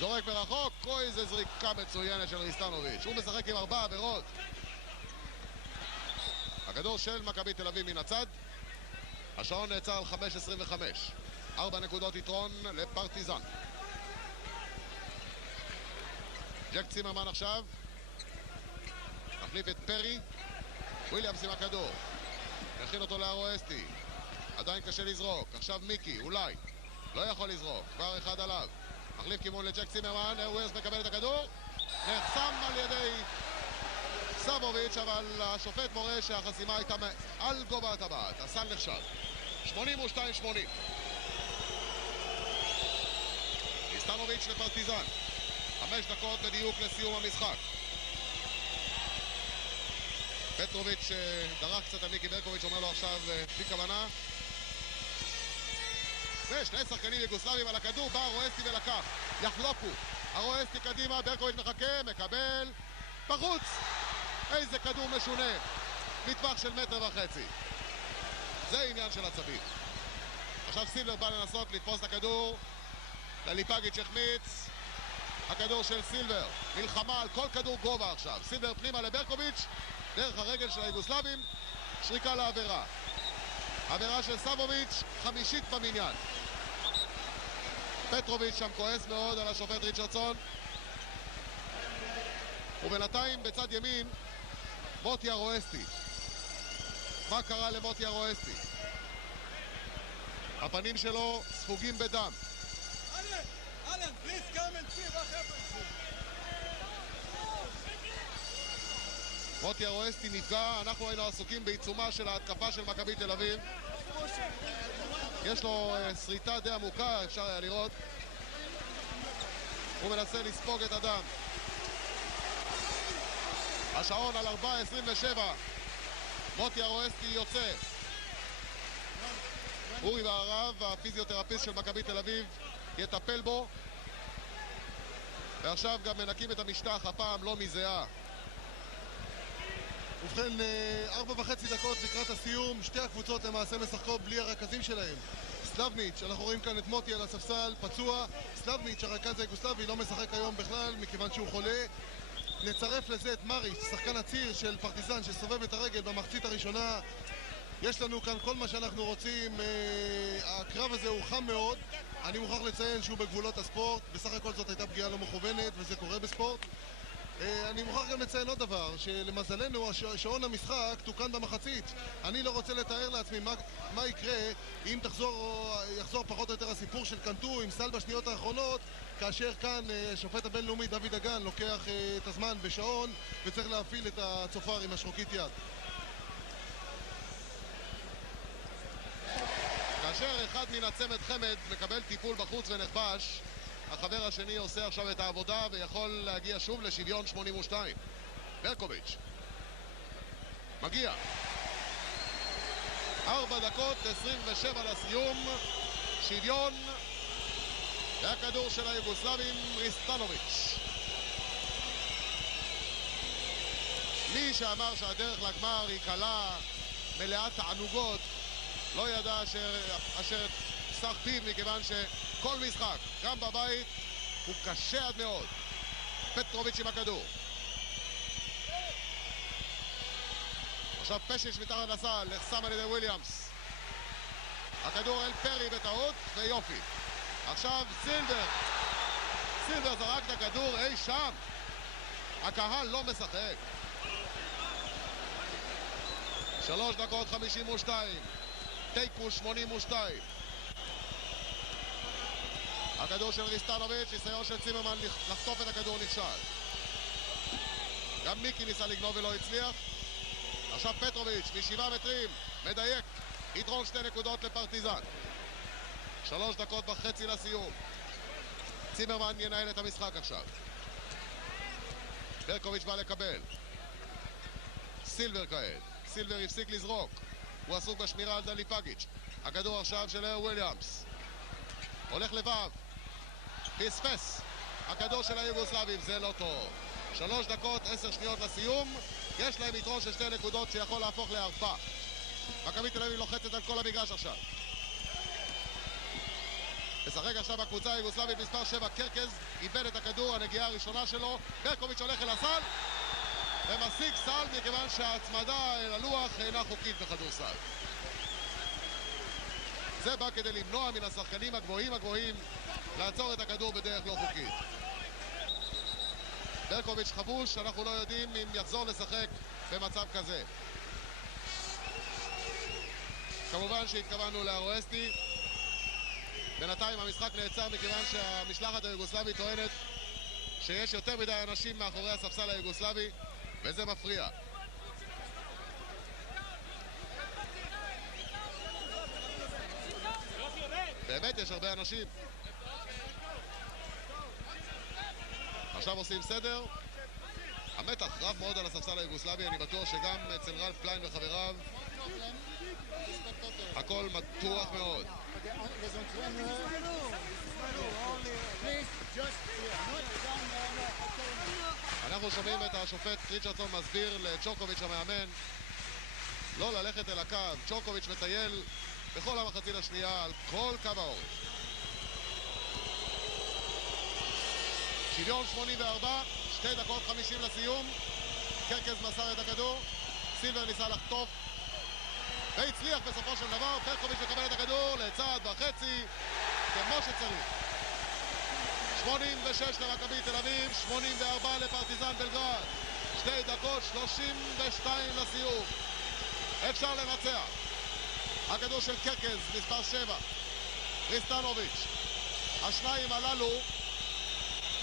זורק מרחוק, איזה זריקה מצוינת של ריסטנוביץ'. הוא משחק עם 4 עבירות. הכדור של מכבי תל אביב מן הצד. השעון נעצר על 5.25. 4 נקודות יתרון לפרטיזן. ג'ק צימרמן עכשיו מחליף את פרי. וויליאמס עם הכדור, הכין אותו להרואסטי, עדיין קשה לזרוק. עכשיו מיקי, אולי לא יכול לזרוק, כבר אחד עליו, מחליף כיוון לג'ק צימרמן. וויליאמס מקבל את הכדור, נחסם על ידי סבוביץ', אבל השופט מורה שהחסימה הייתה על גובה הטבעת. הסל נחשב 82-80. ריסטנוביץ' לפרטיזן, 5 דקות בדיוק לסיום המשחק. פטרוביץ' דרך קצת על מיקי ברקוביץ', אומר לו עכשיו בלי כוונה. ושני שחקנים יוגוסלבים על הכדור, בא הרואסטי ולקח, יחלוקו. הרואסטי קדימה, ברקוביץ' מחכה, מקבל, בחוץ. איזה כדור משונה, מטווח של 1.5 מטר. זה עניין של עצבים. עכשיו סילבר בא לנסות לתפוס את הכדור, דליפגיץ' החמיץ. הכדור של סילבר, מלחמה על כל כדור גובה עכשיו. סילבר פנימה לברקוביץ', דרך הרגל של היוגוסלבים, שריקה לעבירה. עבירה של סבוביץ', 5 במניין. פטרוביץ' שם כועס מאוד על השופט ריצ'רדסון. ובינתיים בצד ימין מוטי הרואסטי. מה קרה למוטי הרואסטי? הפנים שלו ספוגים בדם. Alan, please come and see what happened. מוטי הרואסטי נפגע, אנחנו היינו עסוקים בעיצומה של ההתקפה של מכבי תל אביב. יש לו שריטה די עמוקה, אפשר היה לראות. הוא מנסה לספוג את הדם. השעון על 4.27. מוטי הרואסטי יוצא. אורי בערב, הפיזיותרפיסט של מכבי תל אביב, יטפל בו. ועכשיו גם מנקים את המשטח, הפעם לא מזהה. ובכן, 4.5 דקות לקראת הסיום. שתי הקבוצות למעשה משחקות בלי הרכזים שלהם. סלבניץ', אנחנו רואים כאן את מוטי על הספסל, פצוע. סלבניץ', הרכז היוגוסלבי, לא משחק היום בכלל מכיוון שהוא חולה. נצרף לזה את מריץ', שחקן הציר של פרטיזן שסובב את הרגל במחצית הראשונה. יש לנו כאן כל מה שאנחנו רוצים. הקרב הזה הוא חם מאוד. אני מוכרח לציין שהוא בגבולות הספורט. בסך הכל זאת הייתה פגיעה לא מכוונת וזה קורה בספורט. אני מוכרח גם לציין עוד דבר, שלמזלנו שעון המשחק תוקן במחצית. אני לא רוצה לתאר לעצמי מה יקרה אם יחזור פחות או יותר הסיפור של קנטו עם סל בשניות האחרונות, כאשר כאן שופט הבינלאומי דוד דגן לוקח את הזמן בשעון וצריך להפעיל את הצופר עם השרוקית יד. כאשר אחד מן הצמד חמד מקבל טיפול בחוץ ונכבש, החבר השני עושה עכשיו את העבודה ויכול להגיע שוב לשוויון 82. ברקוביץ' מגיע 4 דקות 27 לסיום, שוויון, והכדור של היוגוסלבים ריסטנוביץ'. מי שאמר שהדרך לגמר היא קלה מלאת תענוגות לא ידע אשר סך פיו, מכיוון שכל משחק, גם בבית, הוא קשה עד מאוד. פטרוביץ' עם הכדור. עכשיו פשיץ' מתחת לסל, נחסם על ידי וויליאמס. הכדור אל פרי בטעות, ויופי. עכשיו סילבר זרק את הכדור אי שם. הקהל לא משחק. 3 דקות 52. תיקו 82. הכדור של ריסטנוביץ', ניסיון של צימרמן לחטוף את הכדור נכשל. גם מיקי ניסה לגנוב ולא הצליח. עכשיו פטרוביץ' מ7 מטרים מדייק, יתרון 2 נקודות לפרטיזן. 3 דקות וחצי לסיום. צימרמן ינהל את המשחק עכשיו. ברקוביץ' בא לקבל. סילבר כעת. סילבר הפסיק לזרוק, הוא עסוק בשמירה על דלי פגיץ'. הכדור עכשיו של וויליאמס, הולך לבב, פספס. הכדור של היוגוסלבים, זה לא טוב. 3 דקות 10 שניות לסיום. יש להם יתרון של 2 נקודות שיכול להפוך ל4. מכבי תל אביב לוחצת על כל המגרש עכשיו. משחק עכשיו הקבוצה היוגוסלבית מספר 7 קרקז, איבד את הכדור, הנגיעה הראשונה שלו. ברקוביץ' הולך אל הסל ומשיג סל, מכיוון שההצמדה אל הלוח אינה חוקית בכדורסל. זה בא כדי למנוע מן השחקנים הגבוהים לעצור את הכדור בדרך לא חוקית. ברקוביץ' חבוש, אנחנו לא יודעים אם יחזור לשחק במצב כזה. כמובן שהתכוונו לארואסטי. בינתיים המשחק נעצר מכיוון שהמשלחת היוגוסלבית טוענת שיש יותר מדי אנשים מאחורי הספסל היוגוסלבי, וזה מפריע. באמת יש הרבה אנשים. עכשיו עושים סדר. המתח רב מאוד על הספסל היוגוסלבי, אני בטוח שגם אצל רלף קליין וחבריו הכל מתוח מאוד. אנחנו שומעים את השופט ריצ'רדסון מסביר לצ'וקוביץ' המאמן לא ללכת אל הקו. צ'וקוביץ' מטייל בכל המחצית השנייה על כל קו האורך. שוויון 84, 2 דקות 50 לסיום. קרקז מסר את הכדור, סילבר ניסה לחטוף והצליח בסופו של דבר. ברקוביץ' מקבל את הכדור לצעד וחצי כמו שצריך. 86 למכבי תל אביב, 84 לפרטיזן בלגרד. 2 דקות 32 לסיום. אפשר לנצח. הכדור של קרקז, מספר 7, ריסטנוביץ'. השניים הללו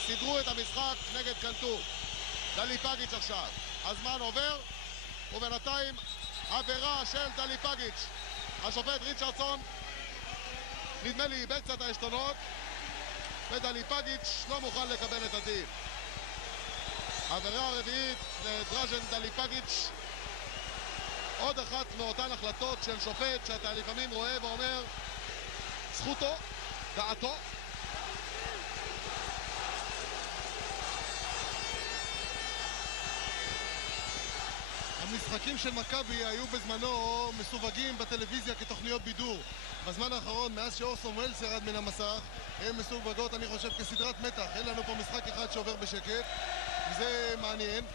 סידרו את המשחק נגד קנטו. דלי פגיץ' עכשיו. הזמן עובר, ובינתיים עבירה של דלי פגיץ'. השופט ריצ'רדסון נדמה לי איבד קצת העשתונות, ודלי פגיץ' לא מוכן לקבל את הדין. עבירה הרביעית לדראז'ן דלי פגיץ'. עוד אחת מאותן החלטות של שופט שאתה לפעמים רואה ואומר זכותו, דעתו. המשחקים של מכבי היו בזמנו מסווגים בטלוויזיה כתוכניות בידור. בזמן האחרון, מאז שאורסון ווילס ירד מן המסך, הן מסווגות, אני חושב, כסדרת מתח. אין לנו פה משחק אחד שעובר בשקט, וזה מעניין.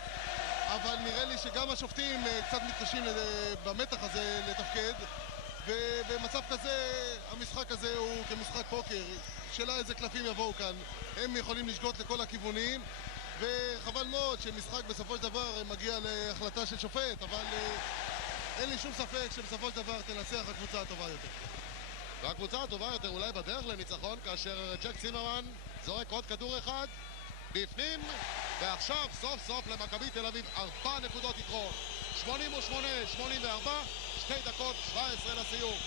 אבל נראה לי שגם השופטים קצת מתקשים במתח הזה לתפקד, ובמצב כזה, המשחק הזה הוא כמשחק פוקר. שאלה איזה קלפים יבואו כאן. הם יכולים לשגות לכל הכיוונים, וחבל מאוד שמשחק בסופו של דבר מגיע להחלטה של שופט, אבל אין לי שום ספק שבסופו של דבר תנצח הקבוצה הטובה יותר. והקבוצה הטובה יותר אולי בדרך לניצחון, כאשר ג'ק צימרמן זורק עוד כדור אחד בפנים, ועכשיו סוף סוף למכבי תל אביב 4 נקודות יתרון, 88-84, 2 דקות 17 לסיום.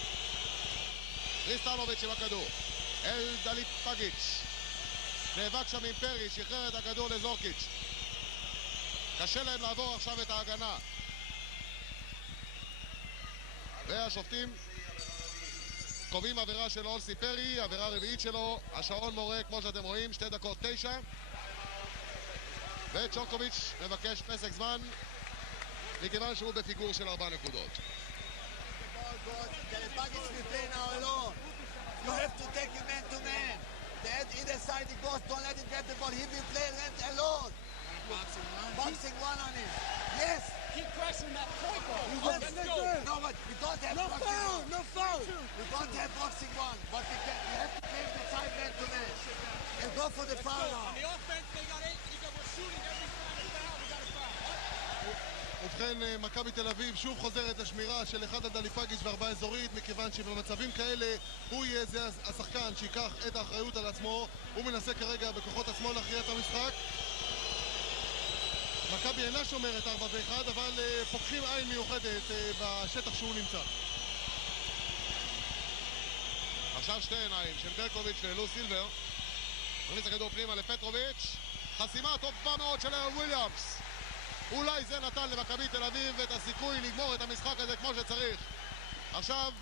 ריסטנוביץ' עם הכדור, אל דליפגיץ' נאבק שם עם פרי, שחרר את הכדור לזורקיץ'. קשה להם לעבור עכשיו את ההגנה, והשופטים קובעים עבירה של אולסי פרי, עבירה רביעית שלו. השעון מורה כמו שאתם רואים, 2 דקות 9, וצ'וקוביץ' מבקש פסק זמן מכיוון שהוא בפיגור של 4 נקודות. You have to take him man to man. Either side he goes, don't let him get the ball. He will play length alone. Boxing one on him. Yes. Keep pressing that point guard. No, but we don't have boxing one. No foul. We don't have boxing one, but we have to play the side man to man. And go for the foul now. On the offense, they got 8. We're shooting every time we foul. We got a foul. ובכן, מכבי תל אביב שוב חוזרת לשמירה של אחד הדליפגיץ' והרבה אזורית, מכיוון שבמצבים כאלה הוא יהיה זה השחקן שיקח את האחריות על עצמו. הוא מנסה כרגע בכוחות עצמו להכריע את המשחק. מכבי אינה שומרת 4-1, אבל פוקחים עין מיוחדת בשטח שהוא נמצא. עכשיו 2 עיניים של ברקוביץ' ולו סילבר. מכניס הכדור פנימה לפטרוביץ', חסימה טובה מאוד של ארל וויליאמס. אולי זה נתן למכבי תל אביב את הסיכוי לגמור את המשחק הזה כמו שצריך. עכשיו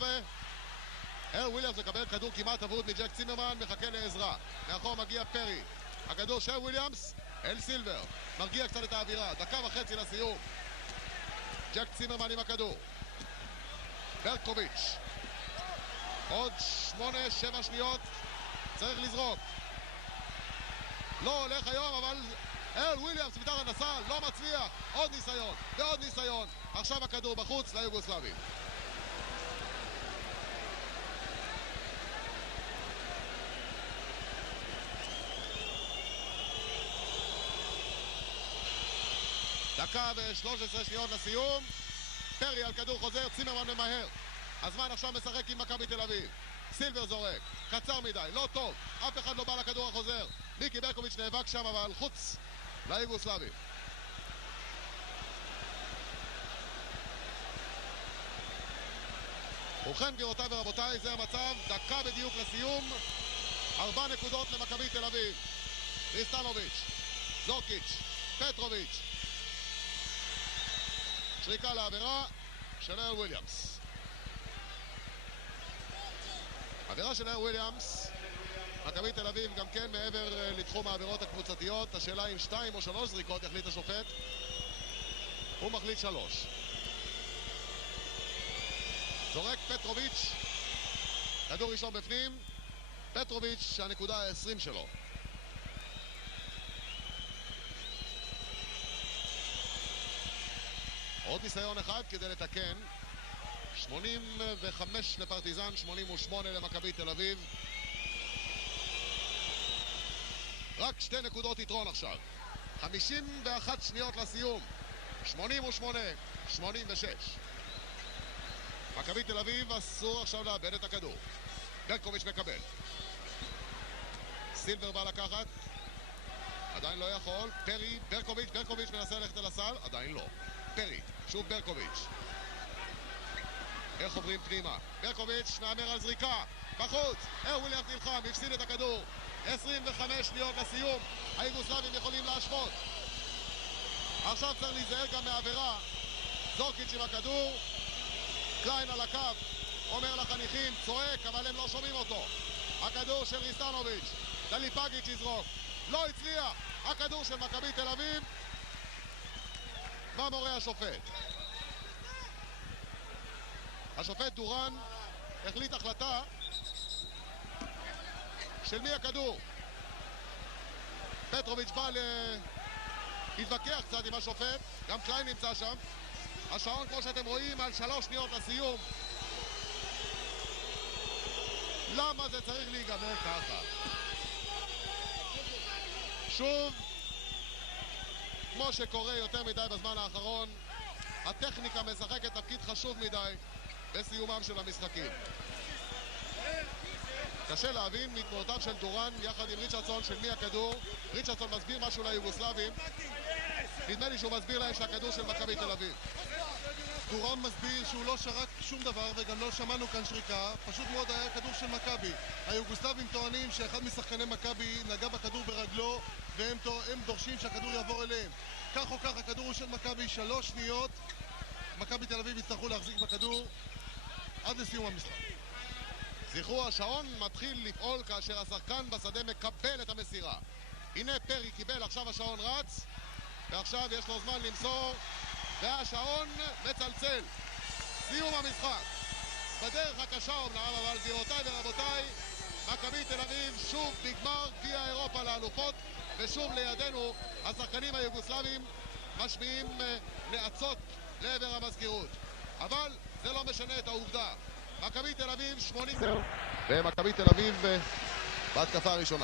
ארל וויליאמס מקבל כדור כמעט אבוד מג'ק צימרמן, מחכה לעזרה. מאחור מגיע פרי, הכדור של וויליאמס אל סילבר, מרגיע קצת את האווירה. 1.5 דקות לסיום. ג'ק צימרמן עם הכדור, ברקוביץ', עוד 8-7 שניות, צריך לזרוק. לא הולך היום, אבל ארל וויליאמס מתחת לסל, לא מצליח. עוד ניסיון ועוד ניסיון. עכשיו הכדור בחוץ ליוגוסלבים. דקה ו13 שניות לסיום. פרי על כדור חוזר, צימרמן ממהר. הזמן עכשיו משחק עם מכבי תל אביב. סילבר זורק, קצר מדי, לא טוב, אף אחד לא בא לכדור החוזר. מיקי ברקוביץ' נאבק שם, אבל חוץ ליוגוסלבים. ובכן גבירותיי ורבותיי, זה המצב, דקה בדיוק לסיום, 4 נקודות למכבי תל אביב. ריסטנוביץ', זורקיץ', פטרוביץ', שריקה לעבירה של ארל וויליאמס. עבירה של ארל וויליאמס, מכבי תל אביב גם כן מעבר לתחום העבירות הקבוצתיות. השאלה אם 2 או 3 זריקות יחליט השופט. הוא מחליט 3. זורק פטרוביץ', כדור ראשון בפנים. פטרוביץ', הנקודה ה-20 שלו. עוד ניסיון אחד כדי לתקן. 85 לפרטיזן, 88 למכבי תל אביב. רק 2 נקודות יתרון עכשיו. 51 שניות לסיום. 88-86. מכבי תל אביב אסור עכשיו לאבד את הכדור. ברקוביץ' מקבל. סילבר בא לקחת. עדיין לא יכול. פרי, ברקוביץ' מנסה ללכת אל הסל. עדיין לא. פרי, שוב ברקוביץ'. איך עוברים פנימה? ברקוביץ' מאמר על זריקה. בחוץ. ארל וויליאמס נלחם, הפסיד את הכדור. 25 שניות לסיום. היוגוסלבים יכולים להשוות. עכשיו צריך להיזהר גם מעבירה. זורקיץ' עם הכדור. קליין על הקו. אומר לחניכים, צועק, אבל הם לא שומעים אותו. הכדור של ריסטנוביץ'. דליפגיץ' יזרוק. לא הצליח. הכדור של מכבי תל אביב. מה מורה השופט? השופט דורן החליט החלטה. של מי הכדור? פטרוביץ' בא להתווכח קצת עם השופט. גם קליין נמצא שם. השעון כמו שאתם רואים על 3 שניות לסיום. למה זה צריך להיגמר ככה? שוב כמו שקורה יותר מדי בזמן האחרון, הטכניקה משחקת תפקיד חשוב מדי בסיומם של המשחקים. קשה להבין מתנועותיו של דורן יחד עם ריצ'רדסון של מי הכדור. ריצ'רדסון מסביר משהו ליוגוסלבים. נדמה לי שהוא מסביר להם שהכדור של מכבי תל אביב. דורן מסביר שהוא לא שרק שום דבר וגם לא שמענו כאן שריקה, פשוט מאוד היה כדור של מכבי. היוגוסלבים טוענים שאחד משחקני מכבי נגע בכדור ברגלו והם דורשים שהכדור יעבור אליהם. כך או כך הכדור הוא של מכבי, 3 שניות. מכבי תל אביב יצטרכו להחזיק בכדור עד לסיום המשחק. זכרו, השעון מתחיל לפעול כאשר השחקן בשדה מקבל את המסירה. הנה פרי קיבל, עכשיו השעון רץ ועכשיו יש לו זמן למסור והשעון מצלצל. סיום המשחק. בדרך הקשה אומנם, אבל גבירותיי ורבותיי, מכבי תל אביב שוב בגמר גביע אירופה לאלופות, ושוב לידינו השחקנים היוגוסלבים משמיעים נאצות לעבר המזכירות. אבל זה לא משנה את העובדה. מכבי תל אביב 80... ומכבי תל אביב בהתקפה הראשונה.